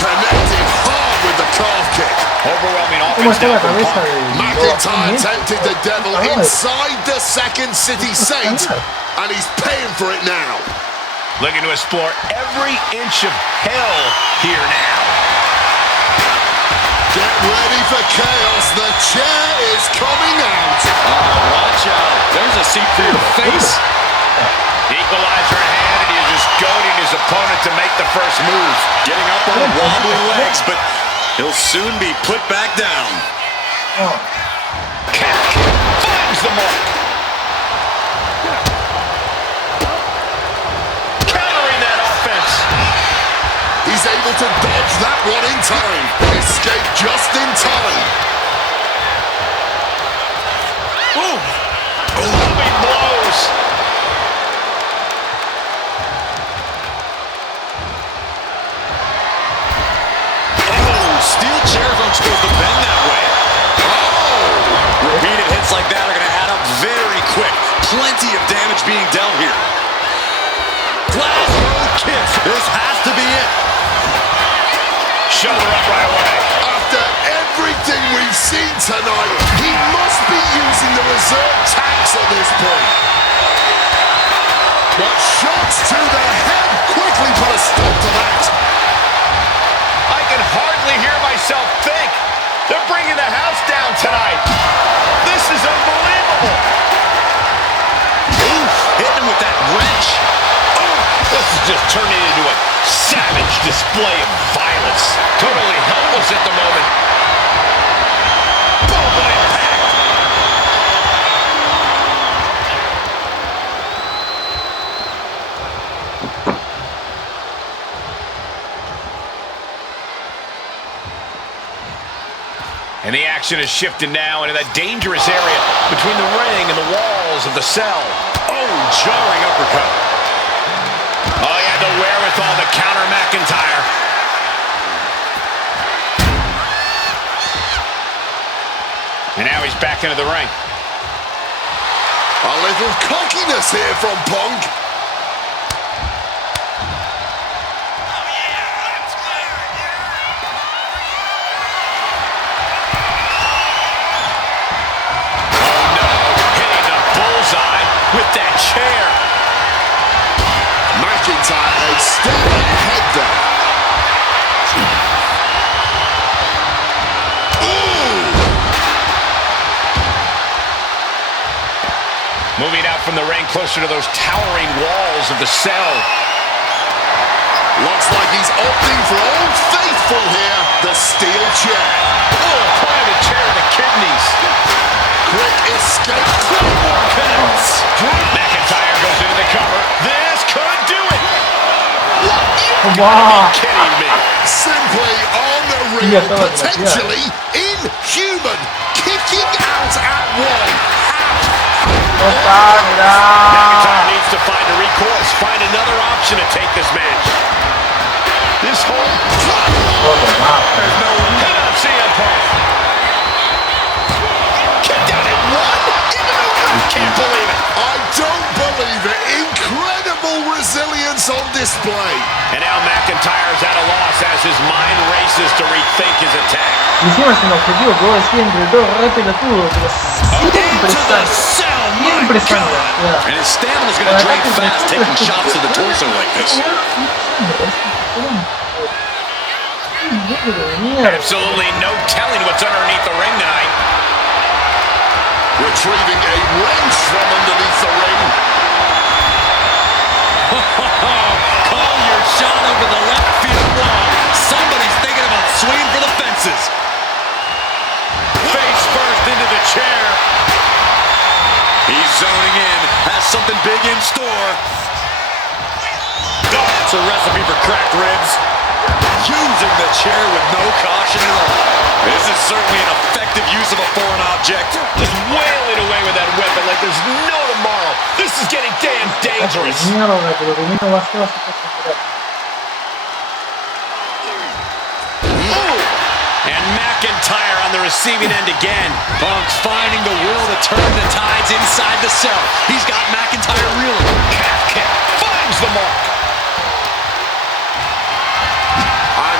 Connected hard with the calf kick. Overwhelming offense down from Punk. McIntyre tempted the devil inside the second city saint, and he's paying for it now. Looking to explore every inch of hell here now. Get ready for chaos. The chair is coming out. Oh, watch out. There's a seat for your face. Equalizer in hand, and he's just goading his opponent to make the first move. Getting up on wobbly legs, but he'll soon be put back down. Calf kick finds the mark. Countering that offense. He's able to dodge that one in time. Escape just in time. Ooh. Loving blows. Steel chairs aren't supposed to bend that way. Oh! Repeated hits like that are going to add up very quick. Plenty of damage being dealt here. Glass road kick. This has to be it. Shoulder up right away. After everything we've seen tonight, he must be using the reserve tanks at this point. But shots to the head quickly put a stop to that. I can hardly hear myself think. They're bringing the house down tonight. This is unbelievable. Ooh, hitting him with that wrench. This is just turning into a savage display of violence. Totally helpless at the moment. Boom, what impact. And the action is shifted now into that dangerous area between the ring and the walls of the cell. Oh, jarring uppercut. Oh, he had the wherewithal to counter McIntyre. And now he's back into the ring. A little cockiness here from Punk. With that chair. McIntyre is still ahead there. Ooh. Moving out from the ring closer to those towering walls of the cell. Looks like he's opting for Old Faithful here, the steel chair. Oh, pointed the chair to the kidneys. Quick escape. Claymore connects. McIntyre goes into the cover. This could do it. Wow. You gotta be kidding me. Simply unreal. Potentially inhuman. Kicking out at one. McIntyre needs to find a recourse. Find another option to take this match. This whole... There's no hit on CM Punk. Can't believe it. I don't believe it. Incredible resilience on display. And now McIntyre's at a loss as his mind races to rethink his attack. Y encima es un objetivo que vos decís entre todo re pelotudo, pero siempre sangra. And his stamina's going to drain fast taking shots to the torso like this. Absolutely no telling what's underneath the ring tonight. Retrieving a wrench from underneath the ring. Call your shot over the left field wall. Somebody's thinking about swinging for the fences. Face first into the chair. He's zoning in. Has something big in store. It's a recipe for cracked ribs. Using the chair with no caution at all. This is certainly an effective use of a foreign object. Just wailing away with that weapon like there's no tomorrow. This is getting damn dangerous. And McIntyre on the receiving end again. Punk finding the will to turn the tides inside the cell. He's got McIntyre reeling. Calf kick finds the mark.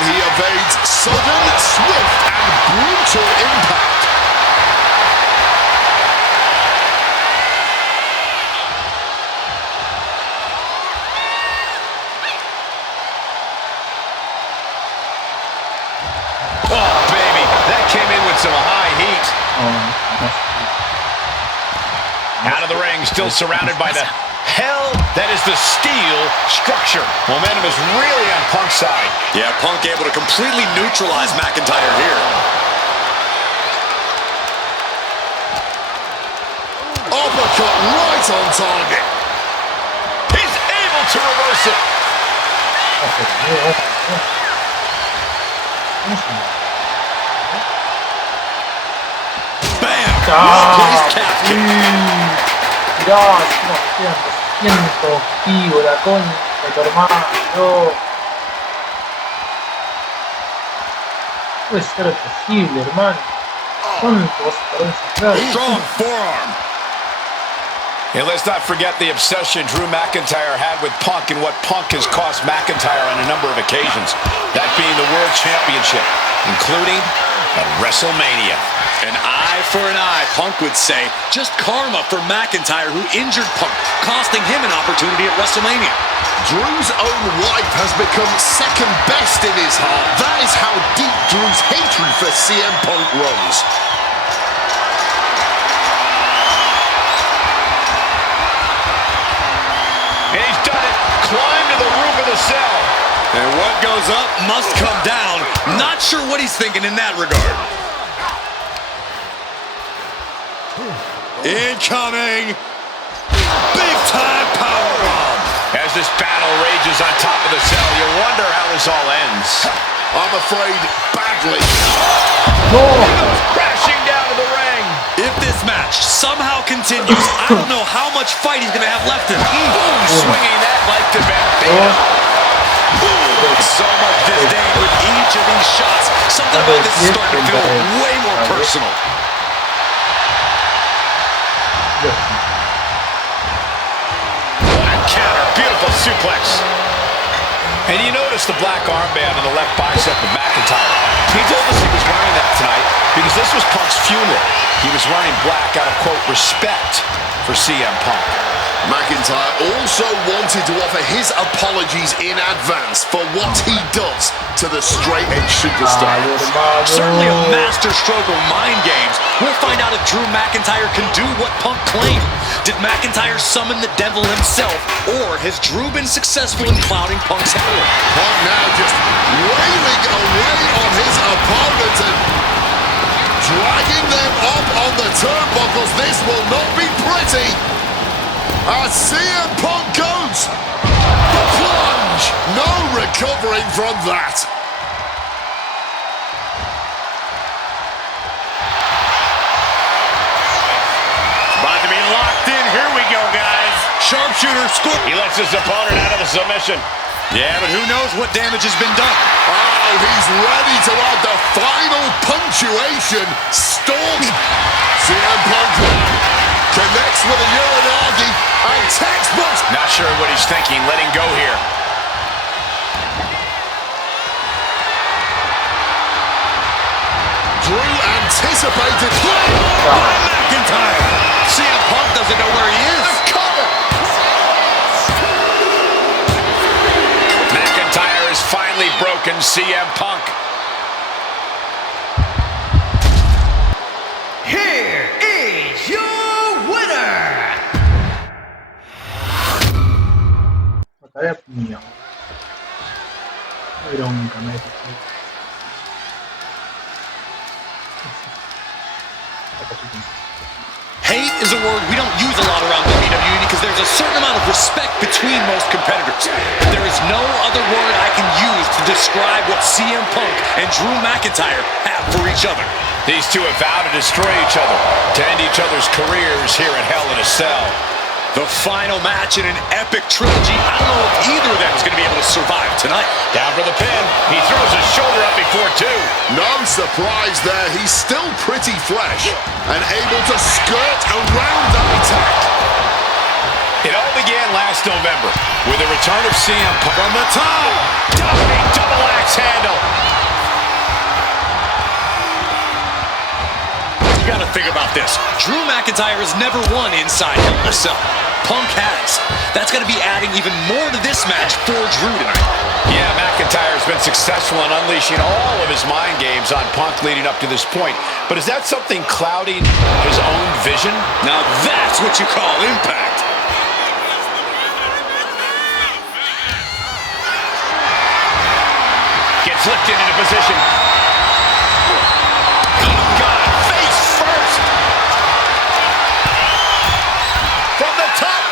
And he evades sudden, swift, and brutal impact. Oh, baby, that came in with some high heat. Out of the ring, still surrounded by the hell that is the steel structure. Momentum is really on Punk's side. Yeah, Punk able to completely neutralize McIntyre here. Uppercut right on target. He's able to reverse it. Bam! Ah, Calf kick. mirá, encima me quedan 200 vivos, la concha de tu hermano. Puede ser posible, hermano. ¿Cuánto vas a poder sacar? Strong forearm. And let's not forget the obsession Drew McIntyre had with Punk and what Punk has cost McIntyre on a number of occasions. That being the World Championship, including at WrestleMania. An eye for an eye, Punk would say. Just karma for McIntyre, who injured Punk, costing him an opportunity at WrestleMania. Drew's own wife has become second best in his heart. That is how deep Drew's hatred for CM Punk runs. And he's done it. Climbed to the roof of the cell. And what goes up must come down. Not sure what he's thinking in that regard. Incoming. Big time powerbomb. As this battle rages on top of the cell, you wonder how this all ends. I'm afraid badly. He goes crashing down to the ring. If this match somehow continues, I don't know how much fight he's going to have left in him. Boom, swinging that like the Bambino. So much disdain with each of these shots. Something about this is starting to feel way more personal. What a counter. Beautiful suplex. And you notice the black armband on the left bicep of McIntyre. He told us he was wearing that tonight because this was Punk's funeral. He was wearing black out of, quote, respect for CM Punk. McIntyre also wanted to offer his apologies in advance for what he does to the straight-edge superstar. Certainly a master stroke of mind games. We'll find out if Drew McIntyre can do what Punk claimed. Did McIntyre summon the devil himself, or has Drew been successful in clouding Punk's head? Punk now just wailing away on his opponent and dragging them up on the turnbuckles. This will not be pretty. As CM Punk goes, the plunge, no recovering from that. About to be locked in. Here we go, guys. Sharpshooter score. He lets his opponent out of the submission. Yeah, but who knows what damage has been done. Oh, he's ready to add the final punctuation. Stalk. CM Punk connects with a Uranagi and textbooks. Not sure what he's thinking. Letting go here. Drew anticipated play By McIntyre. CM Punk doesn't know where he is. cover. McIntyre has finally broken CM Punk. Here is your winner. Batalla mía. Bronca, me Hate is a word we don't use a lot around WWE because there's a certain amount of respect between most competitors. There is no other word I can use to describe what CM Punk and Drew McIntyre have for each other. These two have vowed to destroy each other, to end each other's careers here at Hell in a Cell. The final match in an epic trilogy. I don't know if either of them is going to be able to survive tonight. Down for the pin. He throws his shoulder up before two. No surprise there, he's still pretty fresh and able to skirt around that attack. It all began last November with the return of CM Punk from the top. Diving double axe handle. You got to think about this. Drew McIntyre has never won inside Hell in a Cell. Punk has. That's going to be adding even more to this match for Drew tonight. Yeah, McIntyre's been successful in unleashing all of his mind games on Punk leading up to this point. But is that something clouding his own vision? Now that's what you call impact. Gets lifted into position. Got it face first. From the top.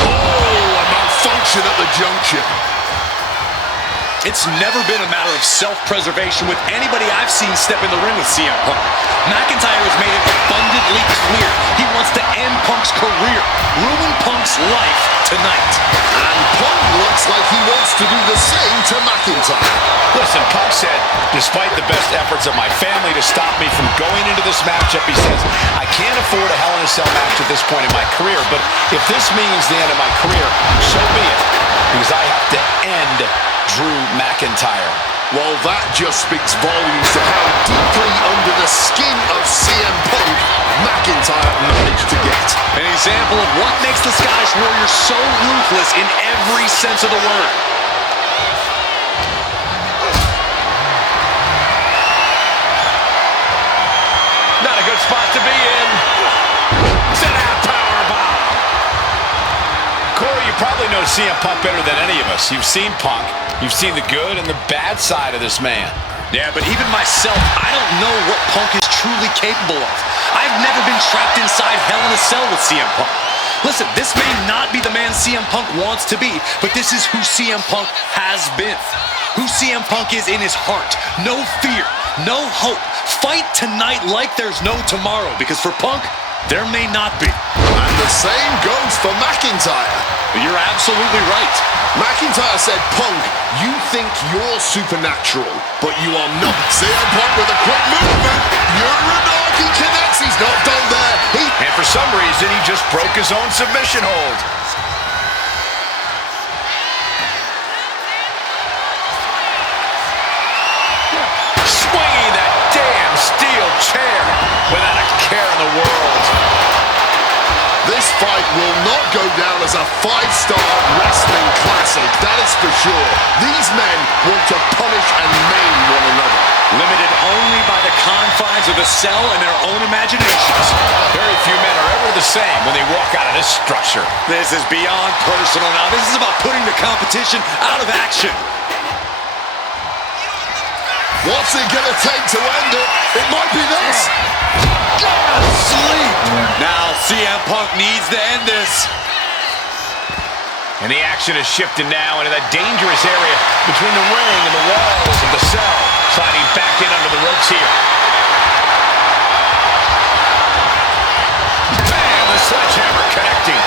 Oh, a malfunction at the junction. It's never been a matter of self-preservation with anybody I've seen step in the ring with CM Punk. McIntyre has made it abundantly clear he wants to end Punk's career, ruin Punk's life tonight. And Punk looks like he wants to do the same to McIntyre. Listen, Punk said, despite the best efforts of my family to stop me from going into this matchup, he says, I can't afford a Hell in a Cell match at this point in my career, but if this means the end of my career, so be it, because I have to end Drew McIntyre. Well, that just speaks volumes to how deeply under the skin of CM Punk McIntyre managed to get. An example of what makes the Scottish Warrior so ruthless in every sense of the word. Not a good spot to be in. Sit out powerbomb. Corey, you probably know CM Punk better than any of us. You've seen Punk. You've seen the good and the bad side of this man. Yeah, but even myself, I don't know what Punk is truly capable of. I've never been trapped inside Hell in a Cell with CM Punk. Listen, this may not be the man CM Punk wants to be, but this is who CM Punk has been. Who CM Punk is in his heart. No fear, no hope. Fight tonight like there's no tomorrow, because for Punk, there may not be. And the same goes for McIntyre. You're absolutely right. McIntyre said, Punk, you think you're supernatural, but you are not. CM Punk with a quick movement. Uranagi connects. He's not done there. And for some reason, he just broke his own submission hold. Swinging that damn steel chair without a care in the world. This fight will not go down as a 5-star wrestling classic, that is for sure. These men want to punish and maim one another. Limited only by the confines of the cell and their own imaginations. Very few men are ever the same when they walk out of this structure. This is beyond personal now. This is about putting the competition out of action. What's it gonna take to end it? It might be this. God, sleep. Now CM Punk needs to end this. And the action has shifted now into that dangerous area between the ring and the walls of the cell. Sliding back in under the ropes here. Bam! The sledgehammer connecting.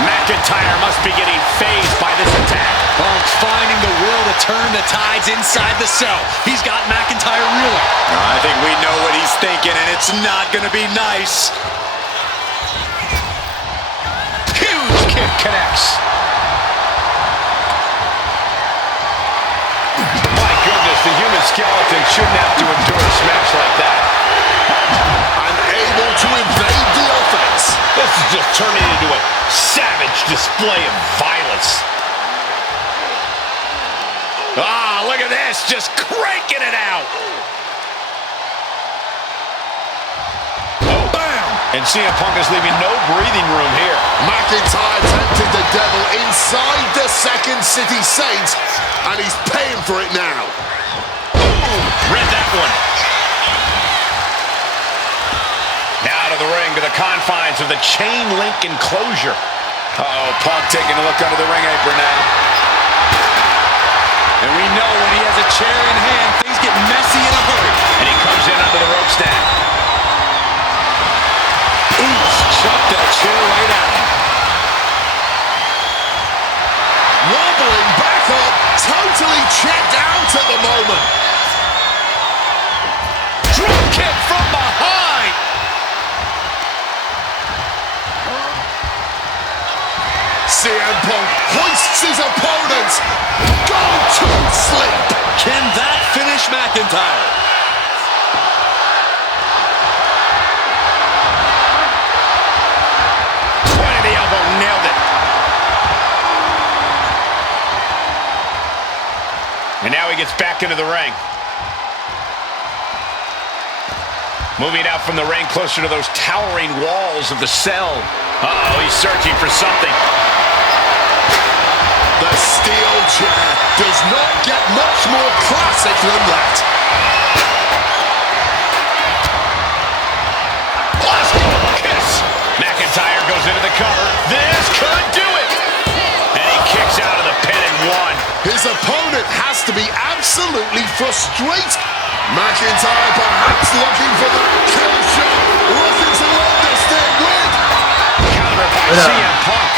McIntyre must be getting phased by this attack. Punk's finding the will to turn the tides inside the cell. He's got McIntyre reeling. I think we know what he's thinking, and it's not going to be nice. Huge kick connects. My goodness, the human skeleton shouldn't have to endure a smash like that. Unable to evade the offense. This is just turning into a savage display of violence. Ah, look at this, just cranking it out. Bam! And CM Punk is leaving no breathing room here. McIntyre tempted the devil inside the Second City Saints, and he's paying for it now. Boom! Read that one. Now to the ring, to the confines of the chain link enclosure. Uh-oh, Punk taking a look under the ring apron now. And we know when he has a chair in hand, things get messy in a hurry. And he comes in under the ropes now. Ooh, chucked that chair right out. Wobbling back up, totally checked out at the moment. Drop kick from behind. CM Punk hoists his opponent. Go to sleep. Can that finish McIntyre? Point of the elbow, nailed it. And now he gets back into the ring. Moving out from the ring closer to those towering walls of the cell. Uh-oh, he's searching for something. The steel chair does not get much more classic than that. Kiss. McIntyre goes into the cover. This could do it. And he kicks out of the pin and one. His opponent has to be absolutely frustrated. McIntyre perhaps looking for the kill shot. Looking to run this thing with. Counter by CM Punk.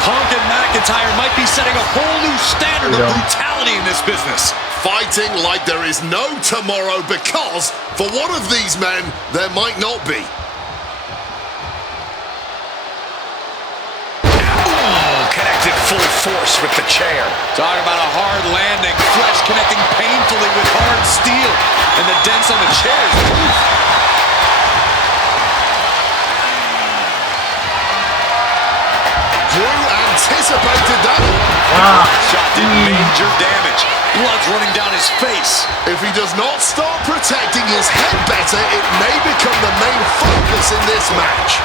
Punk and McIntyre might be setting a whole new standard of brutality in this business. Fighting like there is no tomorrow because, for one of these men, there might not be. Ooh, connected full force with the chair. Talking about a hard landing, flesh connecting painfully with hard steel, and the dents on the chairs. Drew anticipated that. Wow. Shot did major damage. Blood's running down his face. If he does not start protecting his head better, it may become the main focus in this match.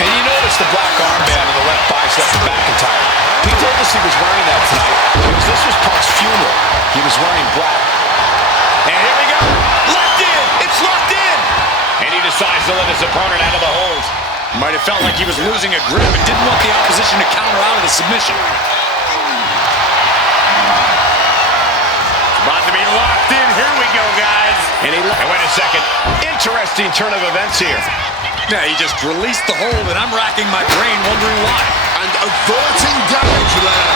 And you notice the black armband on the left bicep of McIntyre. He told us he was wearing that tonight because this was Punk's funeral. He was wearing black. And here we go. Locked in. It's locked in. And he decides to let his opponent out of the hold. Might have felt like he was losing a grip and didn't want the opposition to counter out of the submission. About to be locked in. Here we go, guys. And wait a second. Interesting turn of events here. Yeah, he just released the hold, and I'm racking my brain wondering why. And averting damage there.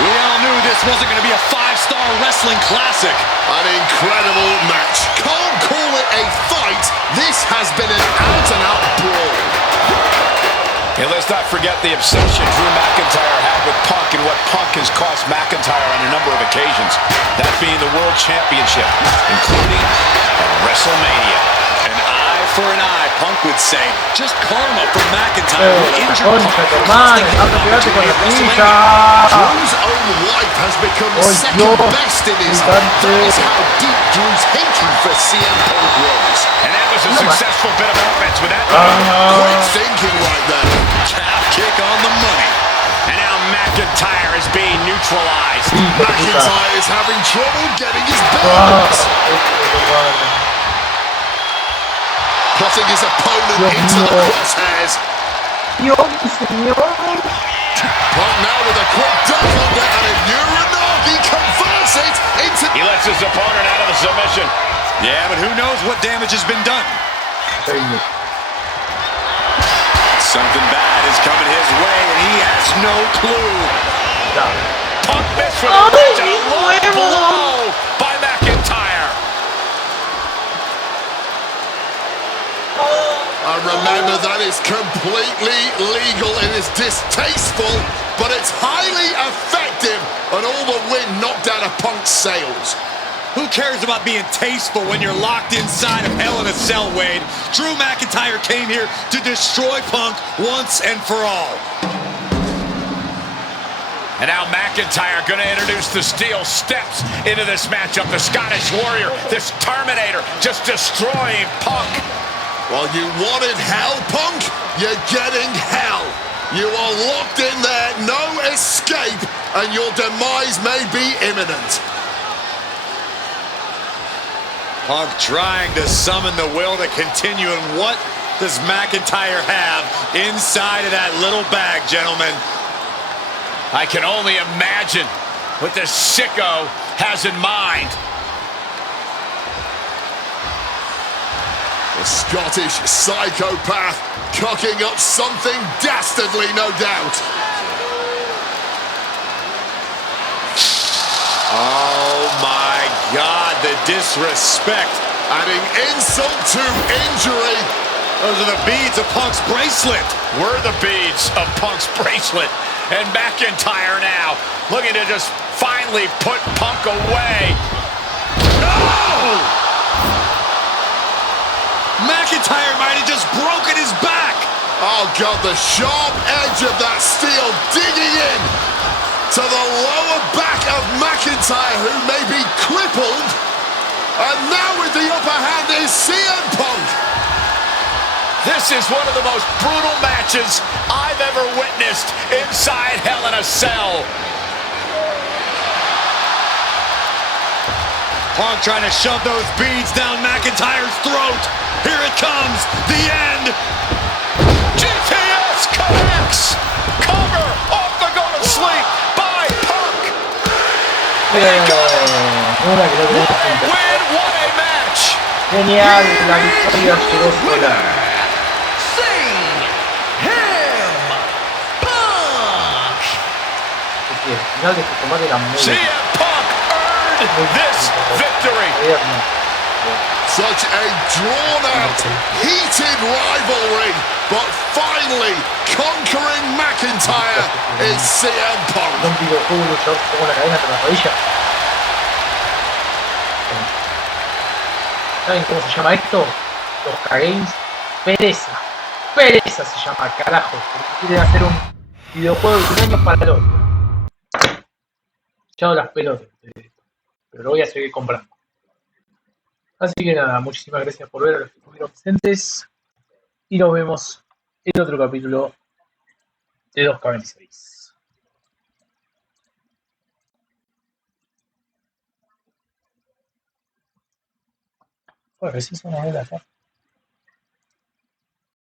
We all knew this wasn't going to be a 5-star wrestling classic. An incredible match. Can't call it a fight. This has been an out-and-out brawl. And let's not forget the obsession Drew McIntyre had with Punk and what Punk has cost McIntyre on a number of occasions. That being the World Championship, including at WrestleMania. An eye for an eye, Punk would say. Just karma for McIntyre, who injured Punk. Drew's own wife has become second best in his heart. That is how deep Drew's hatred for CM Punk grows. And that was a successful bit of offense with that. Quick thinking right there. Calf kick on the money. And now McIntyre is being neutralized. McIntyre is having trouble getting his balance. Putting his opponent into the crosshairs. Punk now with a quick duck under and a Uranagi converts it into... He lets his opponent out of the submission. Yeah, but who knows what damage has been done. Something bad is coming his way, and he has no clue. Punk missed with a low blow by McIntyre. And remember, that is completely legal. It is distasteful, but it's highly effective. And all the wind knocked out of Punk's sails. Who cares about being tasteful when you're locked inside of Hell in a Cell, Wade? Drew McIntyre came here to destroy Punk once and for all. And now McIntyre going to introduce the steel steps into this matchup. The Scottish Warrior, this Terminator, just destroying Punk. Well, you wanted hell, Punk? You're getting hell. You are locked in there, no escape, and your demise may be imminent. Punk trying to summon the will to continue, and what does McIntyre have inside of that little bag, gentlemen? I can only imagine what this sicko has in mind. The Scottish psychopath cocking up something dastardly, no doubt. Oh my God, the disrespect. Adding insult to injury. Those are the beads of Punk's bracelet. We're the beads of Punk's bracelet. And McIntyre now looking to just finally put Punk away. No! McIntyre might have just broken his back. Oh God, the sharp edge of that steel digging in to the lower back of McIntyre, who may be crippled. And now with the upper hand is CM Punk. This is one of the most brutal matches I've ever witnessed inside Hell in a Cell. Punk trying to shove those beads down McIntyre's throat. Here it comes, the end. GTS connects. Cover off the go to sleep by Punk. Win, What a match. genial, la victoria llegó sola. El final de este combate era muy CM Punk earned this victory. Such a drawn-out, heated rivalry, but finally conquering McIntyre is CM Punk. Un videojuego luchador que pongo la cadena con la rodilla. ¿Saben cómo se llama esto? Los K-Games. Pereza. Pereza se llama, carajo. Porque quieren hacer un videojuego de un año para el otro. Echado las pelotas. Pero lo voy a seguir comprando. Así que nada, muchísimas gracias por ver a los que estuvieron presentes. Y nos vemos en otro capítulo de 2K26. Pues recién son las 9 de la tarde.